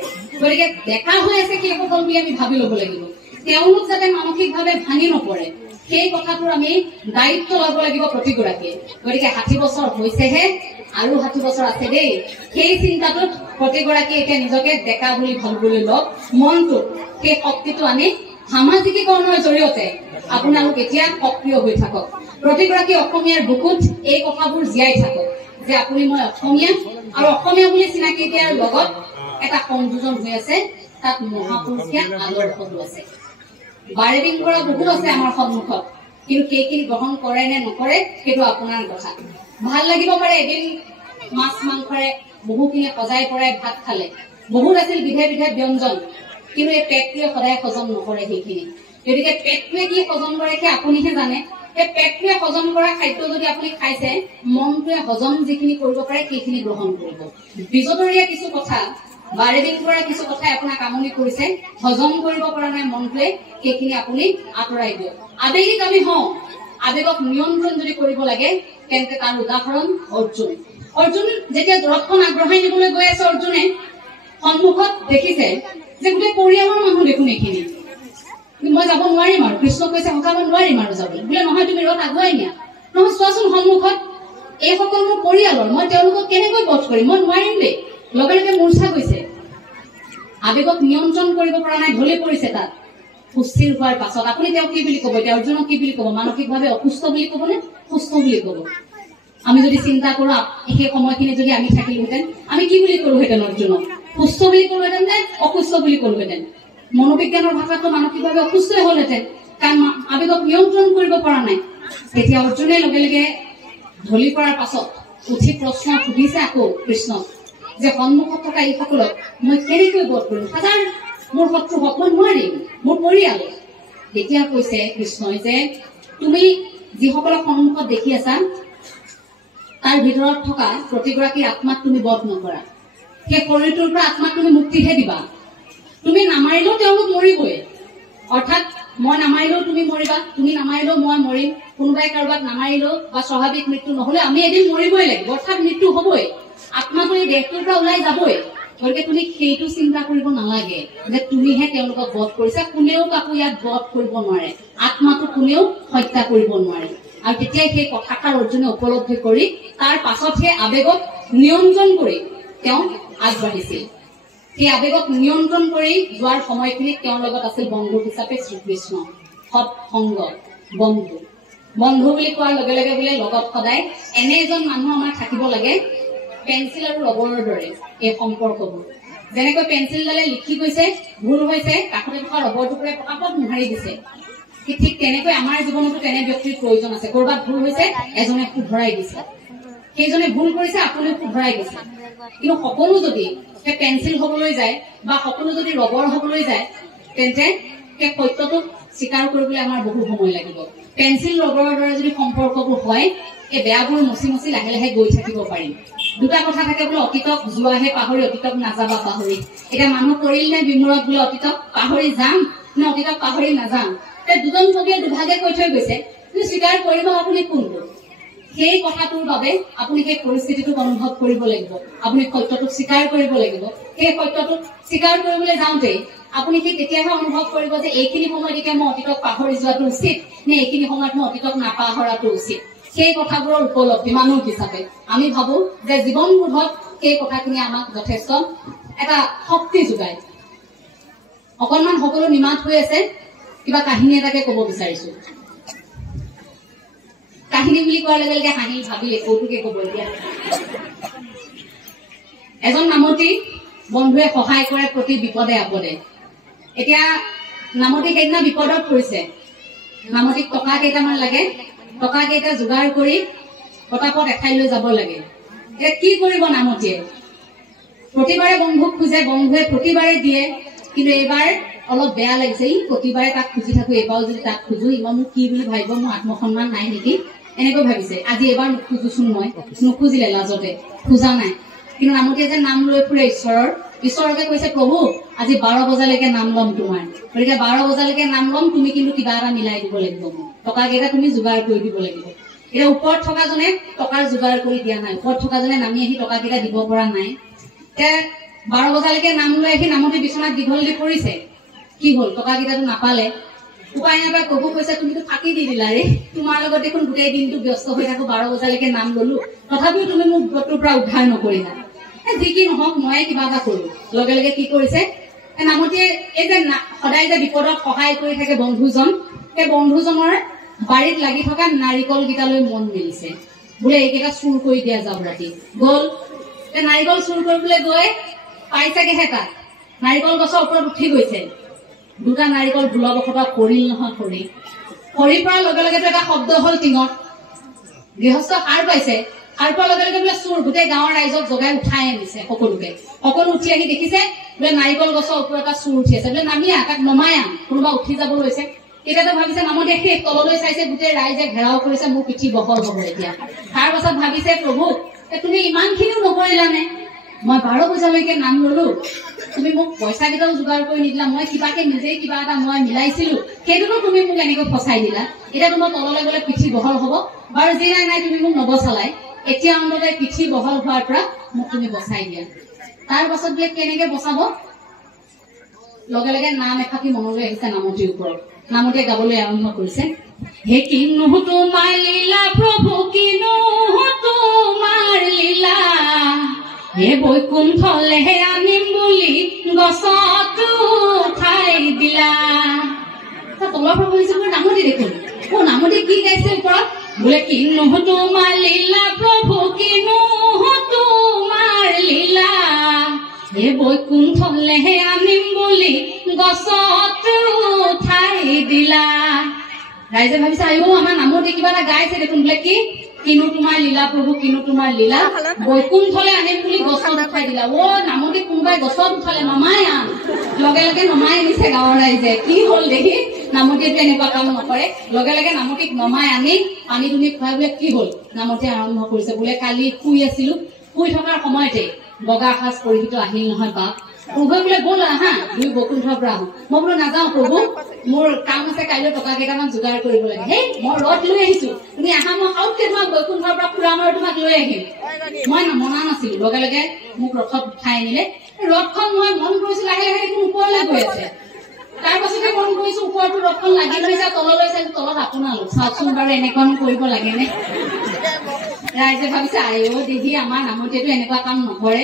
গতিকে ডেকা হৈ আছে সেইসকল বুলি আমি ভাবি ল'ব লাগিব তেওঁলোক যাতে মানসিকভাৱে ভাঙি নপৰে সেই কথাটোৰ আমি দায়িত্ব ল'ব লাগিব প্ৰতিগৰাকীয়ে গতিকে 60 বছৰ হৈছেহে আৰু 60 বছৰ আছে দেই সেই চিন্তাটোত প্ৰতিগৰাকীয়ে এতিয়া নিজকে ডেকা বুলি ভাবিবলৈ লওক মনটোত সেই শক্তিটো আনি সামাজিকীকৰণৰ জৰিয়তে আপোনালোক এতিয়া সক্ৰিয় হৈ থাকক প্ৰতিগৰাকী অসমীয়াৰ বুকুত এই কথাবোৰ জীয়াই থাকক যে আপুনি মই অসমীয়া আৰু অসমীয়া বুলি চিনাকি দিয়াৰ লগত এটা সংযোজন হৈ আছে তাত মহাপুৰুষীয়া আদৰ্শটো আছে বাৰেবিং কৰা বহুত আছে আমাৰ সন্মুখত কিন্তু সেইখিনি গ্ৰহণ কৰে নে নকৰে সেইটো আপোনাৰ কথা ভাল লাগিব পাৰে এদিন মাছ মাংসৰে বহুখিনি সজাই পৰাই ভাত খালে বহুত আছিল বিধে বিধে ব্যঞ্জন কিন্তু এই পেটটোৱে সদায় হজম নকৰে সেইখিনি গতিকে পেটটোৱে কি হজম কৰে সেই আপুনিহে জানে এই পেটটোৱে হজম কৰা খাদ্য যদি আপুনি খাইছে মনটোৱে হজম যিখিনি কৰিব পাৰে সেইখিনি গ্ৰহণ কৰিব বিজতৰীয়া কিছু কথা বাৰেবিং কৰা কিছু কথাই আপোনাক আমনি কৰিছে হজম কৰিব পৰা নাই মনটোৱে সেইখিনি আপুনি আঁতৰাই দিয়ক আবেগিক আমি হওঁ আবেগক নিয়ন্ত্ৰণ যদি কৰিব লাগে তেন্তে তাৰ উদাহৰণ অৰ্জুন যেতিয়া ৰথখন আগবঢ়াই নিবলৈ গৈ আছে অৰ্জুনে সন্মুখত দেখিছে যে গোটেই পৰিয়ালৰ মানুহ দেখোন এইখিনি মই যাব নোৱাৰিম আৰু কৃষ্ণ কৈছে সকাব নোৱাৰিম আৰু যাবলৈ বোলে নহয় তুমি ৰথ আগুৱাই নিয়া নহয় চোৱাচোন সন্মুখত এইসকল মোৰ পৰিয়ালৰ মই তেওঁলোকক কেনেকৈ বধ কৰিম মই নোৱাৰিম দেই লগে লগে মূৰ্ছা গৈছে আবেগক নিয়ন্ত্ৰণ কৰিব পৰা নাই ঢলি পৰিছে তাত সুস্থিৰ হোৱাৰ পাছত আপুনি তেওঁক কি বুলি ক'ব এতিয়া অৰ্জুনক কি বুলি ক'ব মানসিকভাৱে অসুস্থ বুলি ক'ব নে সুস্থ বুলি ক'ব আমি যদি চিন্তা কৰো সেই সময়খিনি যদি আমি থাকিলোহেঁতেন আমি কি বুলি ক'লোহেঁতেন অৰ্জুনক সুস্থ বুলি ক'লোহেঁতেন নে অসুস্থ বুলি ক'লোহেঁতেন মনোবিজ্ঞানৰ ভাষাটো মানসিকভাৱে অসুস্থই হ'লহেঁতেন কাৰণ আবেগক নিয়ন্ত্ৰণ কৰিব পৰা নাই তেতিয়া অৰ্জুনে লগে লগে ঢলি পৰাৰ পাছত উঠি প্ৰশ্ন সুধিছে আকৌ কৃষ্ণক যে সন্মুখত থকা এইসকলক মই কেনেকৈ বধ কৰিম হাজাৰ মোৰ শত্ৰু হওক মই নোৱাৰিম মোৰ পৰিয়াল তেতিয়া কৈছে কৃষ্ণই যে তুমি যিসকলক সন্মুখত দেখি আছা তাৰ ভিতৰত থকা প্ৰতিগৰাকী আত্মাক তুমি বধ নকৰা সেই শৰীৰটোৰ পৰা আত্মাক তুমি মুক্তিহে দিবা তুমি নামাৰিলেও তেওঁলোক মৰিবই অৰ্থাৎ মই নামাৰিলেও তুমি মৰিবা তুমি নামাৰিলেও মই মৰিম কোনোবাই কাৰোবাক নামাৰিলেও বা স্বাভাৱিক মৃত্যু নহলে আমি এদিন মৰিবই লাগিব অৰ্থাৎ মৃত্যু হবই আত্মাটো এই দেহটোৰ পৰা ওলাই যাবই গতিকে তুমি সেইটো চিন্তা কৰিব নালাগে যে তুমিহে তেওঁলোকক বধ কৰিছা কোনেও কাকো ইয়াত বধ কৰিব নোৱাৰে আত্মাটো কোনেও হত্যা কৰিব নোৱাৰে আৰু তেতিয়া সেই কথাষাৰ অৰ্জুনে উপলব্ধি কৰি তাৰ পাছত সেই আবেগক নিয়ন্ত্ৰণ কৰি তেওঁ আগবাঢ়িছিল সেই আবেগক নিয়ন্ত্ৰণ কৰি যোৱাৰ সময়খিনিত তেওঁৰ লগত আছিল বন্ধু হিচাপে শ্ৰীকৃষ্ণ সৎ সংগ বন্ধু বন্ধু বুলি কোৱাৰ লগে লগে বোলে লগত সদায় এনে এজন মানুহ আমাৰ থাকিব লাগে পেঞ্চিল আৰু ৰবৰৰ দৰে এই সম্পৰ্কবোৰ যেনেকৈ পেঞ্চিলডালে লিখি গৈছে ভুল হৈছে কাষতে থকা ৰবৰ টুকুৰাই পটাপট মোহাৰি দিছে ঠিক তেনেকৈ আমাৰ জীৱনতো তেনে ব্যক্তিৰ প্ৰয়োজন আছে কৰবাত ভুল হৈছে এজনে শুধৰাই দিছে সেইজনে ভুল কৰিছে আপুনিও শুধৰাই দিছে কিন্তু সকলো যদি সেই পেঞ্চিল হবলৈ যায় বা সকলো যদি ৰবৰ হবলৈ যায় তেন্তে সেই সত্যটোক স্বীকাৰ কৰিবলৈ আমাৰ বহু সময় লাগিব পেঞ্চিল ৰবৰৰ দৰে যদি সম্পৰ্কবোৰ হয় এই বেয়াবোৰ মচি মচি লাহে লাহে গৈ থাকিব পাৰিম দুটা কথা থাকে বোলে অতীতক যোৱাহে পাহৰি অতীতক নাযাবা পাহৰি এতিয়া মানুহ কৰিল নে বিমূৰত বোলে অতীতক পাহৰি যাম নে অতীতক পাহৰি নাযাম দুজন কবিয়ে দুভাগে কৈ থৈ গৈছে কিন্তু স্বীকাৰ কৰিব আপুনি কোনটো সেই কথাটোৰ বাবে আপুনি সেই পৰিস্থিতিটোক অনুভৱ কৰিব লাগিব আপুনি সত্যটোক স্বীকাৰ কৰিব লাগিব সেই সত্যটোক স্বীকাৰ কৰিবলৈ যাওঁতে আপুনি কি তেতিয়াহে অনুভৱ কৰিব যে এইখিনি সময়ত এতিয়া মই অতীতক পাহৰি যোৱাটো উচিত নে এইখিনি সময়ত মই অতীতক নাপাহৰাটো উচিত সেই কথাবোৰৰ উপলব্ধি মানুহ হিচাপে আমি ভাবো যে জীৱনবোধত সেই কথাখিনি আমাক যথেষ্ট এটা শক্তি যোগায় অকণমান সকলো নিমাত হৈ আছে কিবা কাহিনী এটাকে কব বিচাৰিছো কাহিনী বুলি কোৱাৰ লগে লগে হাঁহি ভাবিলে কৌতুকে কব এতিয়া এজন নামতি বন্ধুৱে সহায় কৰে প্ৰতি বিপদে আপদে এতিয়া নামতি সেইদিনা বিপদত পৰিছে নামতিক টকা কেইটামান লাগে টকা কেইটা যোগাৰ কৰি পটাপট এঠাইলৈ যাব লাগে এতিয়া কি কৰিব নামতিয়ে প্ৰতিবাৰে বন্ধুক খোজে বন্ধুৱে প্ৰতিবাৰে দিয়ে কিন্তু এইবাৰ অলপ বেয়া লাগিছে ই প্ৰতিবাৰে তাক খুজি থাকো এইবাৰো যদি তাক খোজো ইমান মোক কি বুলি ভাবিব মোৰ আত্মসন্মান নাই নেকি এনেকৈ ভাবিছে আজি এবাৰ নুখোজোচোন মই নুখুজিলে লাজতে খোজা নাই কিন্তু নামতিয়ে যে নাম লৈ ফুৰে ঈশ্বৰকে কৈছে প্ৰভু আজি 12 বজালৈকে নাম ল'ম তোমাৰ গতিকে 12 বজালৈকে নাম ল'ম তুমি কিন্তু কিবা এটা মিলাই দিব লাগিব মোক টকা কেইটা তুমি যোগাৰ কৰি দিব লাগিব এতিয়া ওপৰত থকাজনে টকাৰ যোগাৰ কৰি দিয়া নাই ওপৰত থকাজনে নামি আহি টকা কেইটা দিব পৰা নাই এতিয়া 12 বজালৈকে নাম লৈ আহি নামতি বিচনাত দীঘল দি পৰিছে কি হল টকা কেইটাটো নাপালে উপায় নাপায় প্ৰভু কৈছে তুমিতো ফাঁকি দি দিলা ৰে তোমাৰ লগত দেখোন গোটেই দিনটো ব্যস্ত হৈ থাকো 12 বজালৈকে নাম ললো তথাপিও তুমি মোক বিপদটোৰ পৰা উদ্ধাৰ নকৰিলা যি কি নহওক মই কিবা এটা কৰো লগে লগে কি কৰিছে নামতিয়ে এই যে সদায় যে বিপদত সহায় কৰি থাকে বন্ধুজন সেই বন্ধুজনৰ বাৰীত লাগি থকা নাৰিকল কেইটালৈ মন মিলিছে বোলে এইকেইটা চুৰ কৰি দিয়া যাওক ৰাতি গল নাৰিকল চুৰ কৰিবলৈ গৈ পাইছেগেহে তাত নাৰিকল গছৰ ওপৰত উঠি গৈছে দুটা নাৰিকল ভুলবশত পৰিল নহয় খৰি পৰাৰ লগে লগে এটা শব্দ হল টিঙত গৃহস্থ সাৰ পাইছে সাৰ পোৱাৰ লগে লগে বোলে চুৰ গোটেই গাঁৱৰ ৰাইজক জগাই উঠাই আনিছে সকলোকে সকলো উঠি আহি দেখিছে বোলে নাৰিকল গছৰ ওপৰত এটা চুৰ উঠি আছে বোলে নামি তাক নমাই কোনোবা উঠি যাব লৈছে এতিয়াতো ভাবিছে নামতে সেই তললৈ চাইছে গোটেই ৰাইজে ঘেৰাও কৰিছে মোৰ পিঠি বহল হব এতিয়া তাৰ পাছত ভাবিছে প্ৰভু তুমি ইমানখিনিও নকৰিলানে মই 12 বজালৈকে নাম ললো তুমি মোক পইচা কেইটাও যোগাৰ কৰি নিদিলা মই কিবাকে নিজেই কিবা এটা মই মিলাইছিলো সেইটোতো তুমি মোক এনেকৈ ফচাই দিলা এতিয়া তোমাৰ তললৈ গলে পিঠি বহল হব বাৰু যি নাই তুমি মোক নবচালাই এতিয়া অন্তত পিঠি বহল হোৱাৰ পৰা মোক তুমি বচাই দিয়া তাৰ পাছত বোলে কেনেকে বচাব লগে লগে নাম এফাকি মনলৈ আহিছে নামতিৰ ওপৰত নামতিয়ে গাবলৈ আৰম্ভ কৰিছে হে কিনো তোমাৰ লীলা প্ৰভু কিনো তোমাৰ লীলা হে বৈকুণ্ঠলেহে আনিম বুলি গছত উঠাই দিলা তলৰ পৰা বহিছে মোৰ নামতি দেখোন নামতি কি গাইছে ওপৰত বোলে কিনো তোমাৰ লীলা প্ৰভু কিনো তোমাৰ লীলা হে বৈকুণ্ঠলেহে আনিম বুলি গছত উঠাই দিলা ৰাইজে ভাবিছে আয়ো আমাৰ নামতি কিবা এটা গাইছে দেখোন বোলে কি কিনো তোমাৰ লীলা প্ৰভু কিনো তোমাৰ লীলা বৈকুণ্ঠলে আনিম বুলি গছত উঠাই দিলা নামতি কোনোবাই গছত উঠালে নমাই আন লগে লগে নমাই আনিছে গাঁৱৰ ৰাইজে কি হল দেখি নামতিয়েতো এনেকুৱা কাম নকৰে লগে লগে নামতিক নমাই আনি পানী দুনি খুৱাই বোলে কি হল নামতিয়ে আৰম্ভ কৰিছে বোলে কালি শুই আছিলো শুই থকাৰ সময়তে বগা সাজ পৰিহিত আহিল নহয় বাপ প্ৰভু বোলে ব'লা হা দুই বৈকুণ্ঠৰ পৰা আহোঁ। মই বোলো নাযাওঁ প্ৰভু, মোৰ কাম আছে, কাইলৈ টকা কেইটামান যোগাৰ কৰিব লাগে। হেই মই ৰথ লৈ আহিছো, তুমি আহা, মই সাউতকে তোমাক বৈকুণ্ঠৰ পৰা ফুৰাম আৰু তোমাক লৈ আহিম। মই মনা নাছিলো, লগে লগে মোক ৰথত উঠাই আনিলে। ৰথখন মই মন কৰিছো লাহে লাহে দেখোন ওপৰলৈ গৈ আছে। তাৰ পাছতে মন কৰিছো ওপৰতো ৰথখন লাগি ধৰিছে, তললৈ চাইছো তলত আপোনালোক। চাওকচোন বাৰু এনেকুৱা কৰিব লাগে নে? ৰাইজে ভাবিছে আইও দেহি আমাৰ নামতীয়েতো এনেকুৱা কাম নকৰে।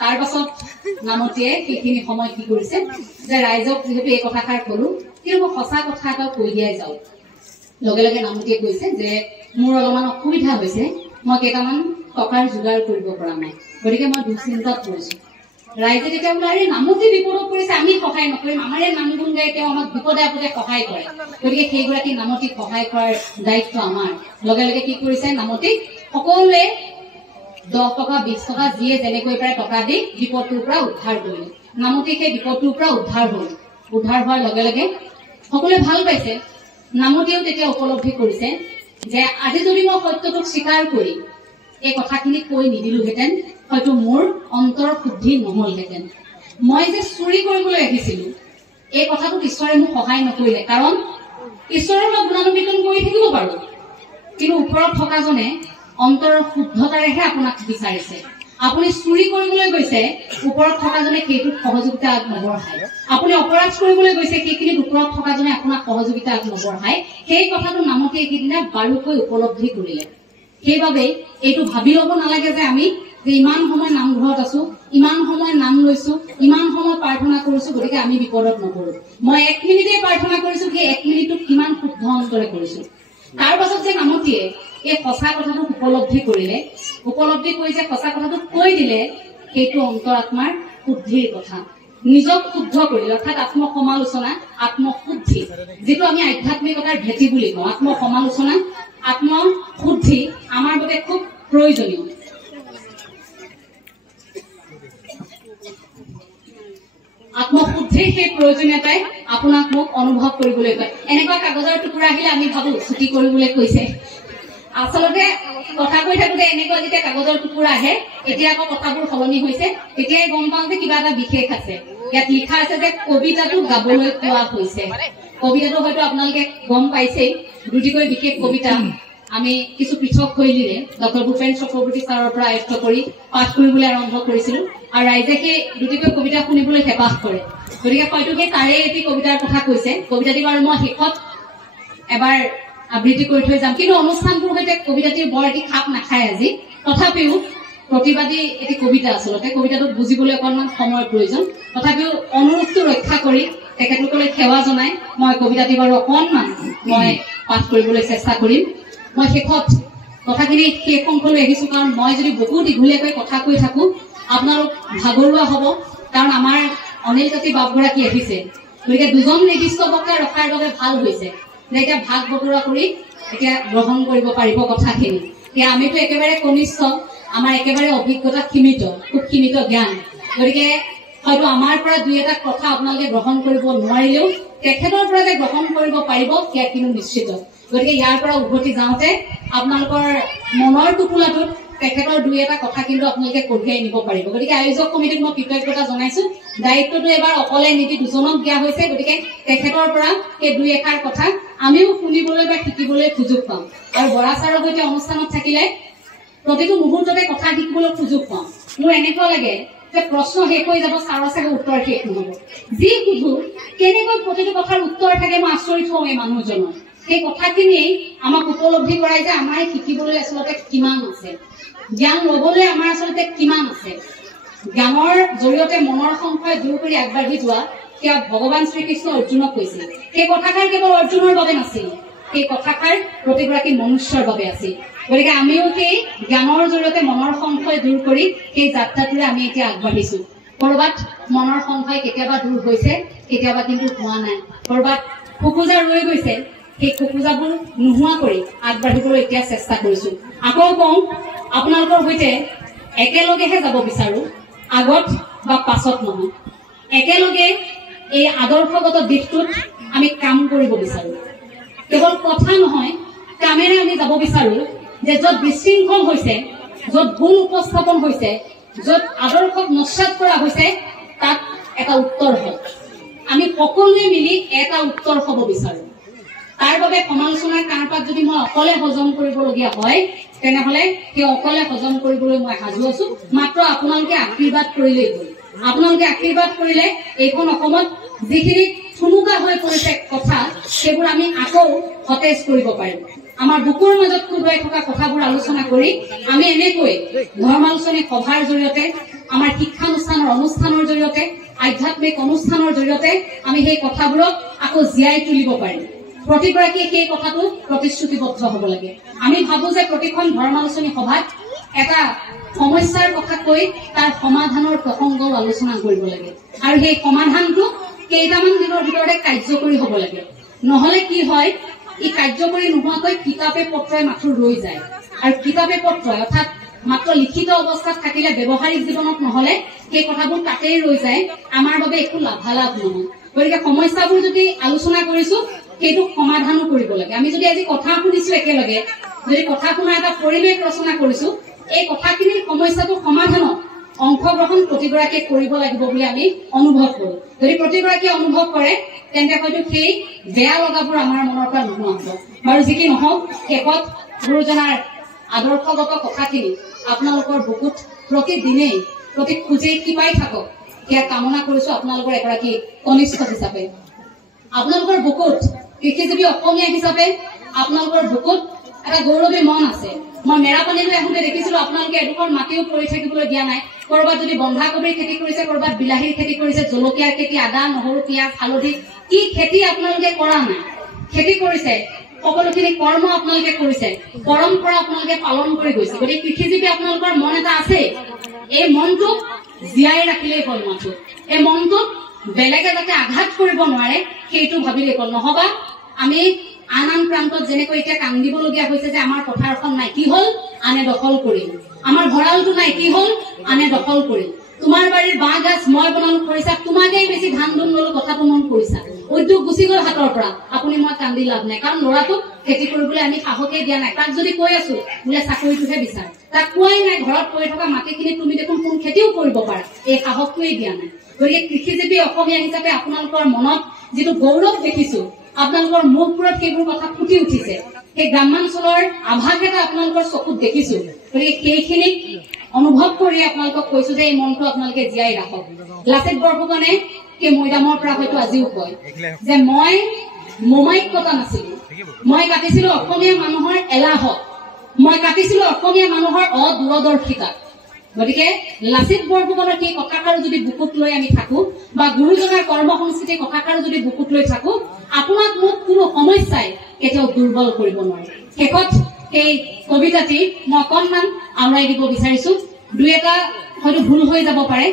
তাৰ পাছত নামতীয়ে সেইখিনি সময় কি কৰিছে যে ৰাইজক যিহেতু এই কথাষাৰ কলো, কিন্তু মই সঁচা কথা এটা কৈ দিয়াই যাওঁ। লগে লগে নামতীয়ে কৈছে যে মোৰ অলপমান অসুবিধা হৈছে, মই কেইটামান টকাৰ যোগাৰ কৰিব পৰা নাই, গতিকে মই দুশ্চিন্তাত পৰিছো। ৰাইজে তেতিয়া বোলে আৰে নামতী বিপদত পৰিছে, আমি সহায় নকৰিম, আমাৰ এই নাম গুণ গাই তেওঁ আমাক বিপদে আপদে সহায় কৰে, গতিকে সেইগৰাকী নামতীক সহায় কৰাৰ দায়িত্ব আমাৰ। লগে লগে কি কৰিছে নামতীক সকলোৱে 10 টকা 20 টকা যিয়ে যেনেকৈ পাৰে টকা দি বিপদটোৰ পৰা উদ্ধাৰ কৰিলে। নামতী সেই বিপদটোৰ পৰা উদ্ধাৰ হল। উদ্ধাৰ হোৱাৰ লগে লগে সকলোৱে ভাল পাইছে। নামতীয়েও তেতিয়া উপলব্ধি কৰিছে যে আজি যদি মই সত্যটোক স্বীকাৰ কৰি এই কথাখিনি কৈ নিদিলোহেঁতেন, হয়তো মোৰ অন্তৰ শুদ্ধি নহলহেঁতেন। মই যে চুৰি কৰিবলৈ আহিছিলো এই কথাটোত ঈশ্বৰে মোক সহায় নকৰিলে, কাৰণ ঈশ্বৰৰ মই গুণানুকীৰ্তন কৰি থাকিব পাৰো, কিন্তু ওপৰত থকাজনে অন্তৰৰ শুদ্ধতাৰেহে আপোনাক বিচাৰিছে। আপুনি চুৰি কৰিবলৈ গৈছে, ওপৰত থকাজনে সেইটোত সহযোগিতা আগ নবঢ়ায়। আপুনি অপৰাধ কৰিবলৈ গৈছে, সেইখিনিত ওপৰত থকাজনে আপোনাক সহযোগিতা আগ নবঢ়ায়। সেই কথাটো নামতীয়ে সেইদিনা বাৰুকৈ উপলব্ধি কৰিলে। সেইবাবে এইটো ভাবি ল'ব নালাগে যে আমি যে ইমান সময় নামঘৰত আছো, ইমান সময় নাম লৈছো, ইমান সময় প্ৰাৰ্থনা কৰিছো, গতিকে আমি বিপদত নপৰো। মই 1 মিনিটেই প্ৰাৰ্থনা কৰিছো, সেই 1 মিনিটটোত কিমান শুদ্ধ অন্তৰে কৰিছো। তাৰ পাছত যে নামতীয়ে এই সঁচা কথাটো উপলব্ধি কৰিলে, উপলব্ধি কৰি যে সঁচা কথাটো কৈ দিলে, সেইটো অন্তৰাত্মাৰ শুদ্ধিৰ কথা। নিজক শুদ্ধ কৰি, অৰ্থাৎ আত্মসমালোচনা, আত্মশুদ্ধি, যিটো আমি আধ্যাত্মিকতাৰ ভেটি বুলি কওঁ। আত্মসমালোচনা, আত্মশুদ্ধি আমাৰ বাবে খুব প্ৰয়োজনীয়। আত্মশুদ্ধিৰ সেই প্ৰয়োজনীয়তাই আপোনাক মোক অনুভৱ কৰিবলৈ কয়। এনেকুৱা কাগজৰ টুকুৰা আহিলে আমি ভাবো ছুটি কৰিবলৈ কৈছে। আচলতে কথা কৈ থাকোতে এনেকুৱা যেতিয়া কাগজৰ টুকুৰা আহে, এতিয়া আকৌ কথাবোৰ সলনি হৈছে, তেতিয়াই গম পাওঁ যে কিবা এটা বিশেষ আছে। ইয়াত লিখা আছে যে কবিতাটো গাবলৈ কোৱা হৈছে। কবিতাটো হয়তো আপোনালোকে গম পাইছেই, দুটিকৈ বিশেষ কবিতা আমি কিছু পৃথক শৈলীৰে ডক্টৰ ভূপেন চক্ৰৱৰ্তী ছাৰৰ পৰা আয়ত্ব কৰি পাঠ কৰিবলৈ আৰম্ভ কৰিছিলো, আৰু ৰাইজে সেই দুটিকৈ কবিতা শুনিবলৈ হেঁপাহ কৰে। গতিকে হয়তো সেই তাৰে এটি কবিতাৰ কথা কৈছে। কবিতাটি বাৰু মই শেষত এবাৰ আবৃত্তি কৰি থৈ যাম, কিন্তু অনুষ্ঠানটোৰ সৈতে কবিতাটিৰ বৰ এটি খাপ নাখায় আজি। তথাপিও প্ৰতিবাদী এটি কবিতা, আচলতে কবিতাটোক বুজিবলৈ অকণমান সময়ৰ প্ৰয়োজন। তথাপিও অনুৰোধটো ৰক্ষা কৰি তেখেতলোকলৈ সেৱা জনাই মই কবিতাটি বাৰু অকণমান মই পাঠ কৰিবলৈ চেষ্টা কৰিম। মই শেষত কথাখিনি শেষ অংশলৈ আহিছো, কাৰণ মই যদি বহু দীঘলীয়াকৈ কথা কৈ থাকো আপোনালোক ভাগৰুৱা হব, কাৰণ আমাৰ অনিল কাটি বাপগৰাকী আহিছে। গতিকে 2জন নিৰ্দিষ্ট বক্তা ৰখাৰ বাবে ভাল হৈছে যে এতিয়া ভাগ বতৰা কৰি এতিয়া গ্ৰহণ কৰিব পাৰিব কথাখিনি। এতিয়া আমিতো একেবাৰে কনিষ্ঠ, আমাৰ একেবাৰে অভিজ্ঞতা সীমিত, খুব সীমিত জ্ঞান। গতিকে হয়তো আমাৰ পৰা 2-এটা কথা আপোনালোকে গ্ৰহণ কৰিব নোৱাৰিলেও তেখেতৰ পৰা যে গ্ৰহণ কৰিব পাৰিব সেয়া কিন্তু নিশ্চিত। গতিকে ইয়াৰ পৰা উভতি যাওঁতে আপোনালোকৰ মনৰ টোপোলাটোত তেখেতৰ 2-এটা কথা কিন্তু আপোনালোকে কঢ়িয়াই নিব পাৰিব। গতিকে আয়োজক কমিটিক মই কৃতজ্ঞতা জনাইছো। দায়িত্বটো এবাৰ অকলে নিদি 2জনক দিয়া হৈছে, গতিকে তেখেতৰ পৰা সেই 2-এষাৰ কথা আমিও শুনিবলৈ বা শিকিবলৈ সুযোগ পাম। আৰু বৰা ছাৰৰ সৈতে অনুষ্ঠানত থাকিলে প্ৰতিটো মুহূৰ্ততে কথা শিকিবলৈ সুযোগ পাম। মোৰ এনেকুৱা লাগে যে প্ৰশ্ন শেষ হৈ যাব, ছাৰৰ চাগে উত্তৰ শেষ নহব। যি সুধো কেনেকৈ প্ৰতিটো কথাৰ উত্তৰ থাকে, মই আচৰিত হওঁ এই মানুহজনৰ। সেই কথাখিনিয়েই আমাক উপলব্ধি কৰাই যে আমাৰ শিকিবলৈ আচলতে কিমান আছে, জ্ঞান লবলৈ আমাৰ আচলতে কিমান আছে। জ্ঞানৰ জৰিয়তে মনৰ সংশয় দূৰ কৰি আগবাঢ়ি যোৱা, সেয়া ভগৱান শ্ৰীকৃষ্ণ অৰ্জুনক কৈছিল। সেই কথাষাৰ কেৱল অৰ্জুনৰ বাবে নাছিল, সেই কথাষাৰ প্ৰতিগৰাকী মনুষ্যৰ বাবে আছিল। গতিকে আমিও সেই জ্ঞানৰ জৰিয়তে মনৰ সংশয় দূৰ কৰি সেই যাত্ৰাটোৰে আমি এতিয়া আগবাঢ়িছো। কৰবাত মনৰ সংশয় কেতিয়াবা দূৰ হৈছে, কেতিয়াবা কিন্তু হোৱা নাই। কৰবাত খোকোজা ৰৈ গৈছে, সেই খোকোজাবোৰ নোহোৱা কৰি আগবাঢ়িবলৈ এতিয়া চেষ্টা কৰিছো। আকৌ কওঁ, আপোনালোকৰ সৈতে একেলগেহে যাব বিচাৰো, আগত বা পাছত নহয়। একেলগে এই আদৰ্শগত দিশটোত আমি কাম কৰিব বিচাৰো। কেৱল কথা নহয়, কামেৰে আমি যাব বিচাৰো যে য'ত বিশৃংখল হৈছে, য'ত ভুল উপস্থাপন হৈছে, য'ত আদৰ্শক নস্যাৎ কৰা হৈছে, তাত এটা উত্তৰ হয় আমি সকলোৱে মিলি এটা উত্তৰ হ'ব বিচাৰো তাৰ বাবে সমালোচনাৰ কাৰপাত যদি মই অকলে হজম কৰিবলগীয়া হয় তেনেহলে সেই অকলে হজম কৰিবলৈ মই সাজু আছো মাত্ৰ আপোনালোকে আশীৰ্বাদ কৰিলেই হ'ল আপোনালোকে আশীৰ্বাদ কৰিলে এইখন অসমত যিখিনি থুনুকা হৈ পৰিছে কথা সেইবোৰ আমি আকৌ সতেজ কৰিব পাৰিম আমাৰ বুকুৰ মাজত খুৱাই থকা কথাবোৰ আলোচনা কৰি আমি এনেকৈ ধৰ্মালোচনী সভাৰ জৰিয়তে আমাৰ শিক্ষানুষ্ঠানৰ অনুষ্ঠানৰ জৰিয়তে আধ্যাত্মিক অনুষ্ঠানৰ জৰিয়তে আমি সেই কথাবোৰক আকৌ জীয়াই তুলিব পাৰিম প্ৰতিগৰাকীয়ে সেই কথাটো প্ৰতিশ্ৰুতিবদ্ধ হ'ব লাগে আমি ভাবো যে প্ৰতিখন ধৰ্মালোচনী সভাত এটা সমস্যাৰ কথা কৈ তাৰ সমাধানৰ প্ৰসংগও আলোচনা কৰিব লাগে আৰু সেই সমাধানটো কেইটামান দিনৰ ভিতৰতে কাৰ্যকৰী হ'ব লাগে নহলে কি হয় ই কাৰ্যকৰী নোহোৱাকৈ কিতাপে পত্ৰই মাথো ৰৈ যায় আৰু কিতাপে পত্ৰই অৰ্থাৎ মাত্ৰ লিখিত অৱস্থাত থাকিলে ব্যৱহাৰিক জীৱনত নহলে সেই কথাবোৰ তাতেই ৰৈ যায় আমাৰ বাবে একো লাভালাভ নহয় গতিকে সমস্যাবোৰ যদি আলোচনা কৰিছো সেইটো সমাধানো কৰিব লাগে আমি যদি আজি কথা শুনিছো একেলগে যদি কথা শুনা এটা পৰিৱেশ ৰচনা কৰিছো এই কথাখিনিৰ সমস্যাটো সমাধানত অংশগ্ৰহণ প্ৰতিগৰাকীয়ে কৰিব লাগিব বুলি আমি অনুভৱ কৰো যদি প্ৰতিগৰাকীয়ে অনুভৱ কৰে তেন্তে হয়তো সেই বেয়া লগাবোৰ আমাৰ মনৰ পৰা নোহোৱা হ'ব বাৰু যি কি নহওক শেষত গুৰুজনাৰ আদৰ্শগত কথাখিনি আপোনালোকৰ বুকুত প্ৰতিদিনেই প্ৰতি খোজেই শিপাই থাকক সেয়া কামনা কৰিছো আপোনালোকৰ এগৰাকী কনিষ্ঠ হিচাপে আপোনালোকৰ বুকুত কৃষিজীৱী অসমীয়া হিচাপে আপোনালোকৰ বুকুত এটা গৌৰৱী মন আছে মই মেৰাপানীলৈ আহোঁতে দেখিছিলো আপোনালোকে এডোখৰ মাটিও পৰি থাকিবলৈ দিয়া নাই কৰবাত যদি বন্ধাকবিৰ খেতি কৰিছে কৰবাত বিলাহীৰ খেতি কৰিছে জলকীয়াৰ খেতি আদা নহৰু পিঁয়াজ হালধি কি খেতি আপোনালোকে কৰা নাই খেতি কৰিছে সকলোখিনি কৰ্ম আপোনালোকে কৰিছে পৰম্পৰা আপোনালোকে পালন কৰি গৈছে গতিকে কৃষিজীৱী আপোনালোকৰ মন এটা আছে এই মনটোক জীয়াই ৰাখিলেই হ'ল মাথো এই মনটোক বেলেগে যাতে আঘাত কৰিব নোৱাৰে সেইটো ভাবিলেই হ'ল নহবা আমি আন আন প্ৰান্তত যেনেকৈ এতিয়া কান্দিবলগীয়া হৈছে যে আমাৰ পথাৰখন নাই কি হল আনে দখল কৰিল আমাৰ ভঁৰালটো নাই কি হল আনে দখল কৰিল তোমাৰ বাৰীৰ বাঁহ গাছ মই বনালো কৰিছা তোমাকেই বেছি ধান দুন ললো কথাটো মন কৰিছা উদ্যোগ গুচি গল হাতৰ পৰা আপুনি মই কান্দি লাভ নাই কাৰণ ল'ৰাটোক খেতি কৰিবলৈ আমি সাহসেই দিয়া নাই তাক যদি কৈ আছো বোলে চাকৰিটোহে বিচাৰ তাক কোৱাই নাই ঘৰত পৰি থকা মাটিখিনি তুমি দেখোন কোন খেতিও কৰিব পাৰা এই সাহসটোৱেই দিয়া নাই গতিকে কৃষিজীৱী অসমীয়া হিচাপে আপোনালোকৰ মনত যিটো গৌৰৱ দেখিছো আপোনালোকৰ মুখবোৰত সেইবোৰ কথা ফুটি উঠিছে সেই গ্ৰামাঞ্চলৰ আভাস এটা আপোনালোকৰ চকুত দেখিছো গতিকে সেইখিনিক অনুভৱ কৰি আপোনালোকক কৈছো যে এই মনটো আপোনালোকে জীয়াই ৰাখক লাচিত বৰফুকনে সেই মৈদামৰ পৰা হয়তো আজিও কয় যে মই মোমাইক কটা নাছিলো মই কাটিছিলো অসমীয়া মানুহৰ এলাহত মই কাটিছিলো অসমীয়া মানুহৰ অদূৰদৰ্শিতাত গতিকে লাচিত বৰফুকনৰ সেই কথাষাৰ যদি বুকুত লৈ আমি থাকো বা গুৰুজনাৰ কৰ্ম সংস্কৃতিৰ কথাষাৰ যদি বুকুত লৈ থাকো আপোনাক মোক কোনো সমস্যাই কেতিয়াও দুৰ্বল কৰিব নোৱাৰে শেষত সেই কবিতাটি মই অকণমান আওৰাই দিব বিচাৰিছো দুই এটা হয়তো ভুল হৈ যাব পাৰে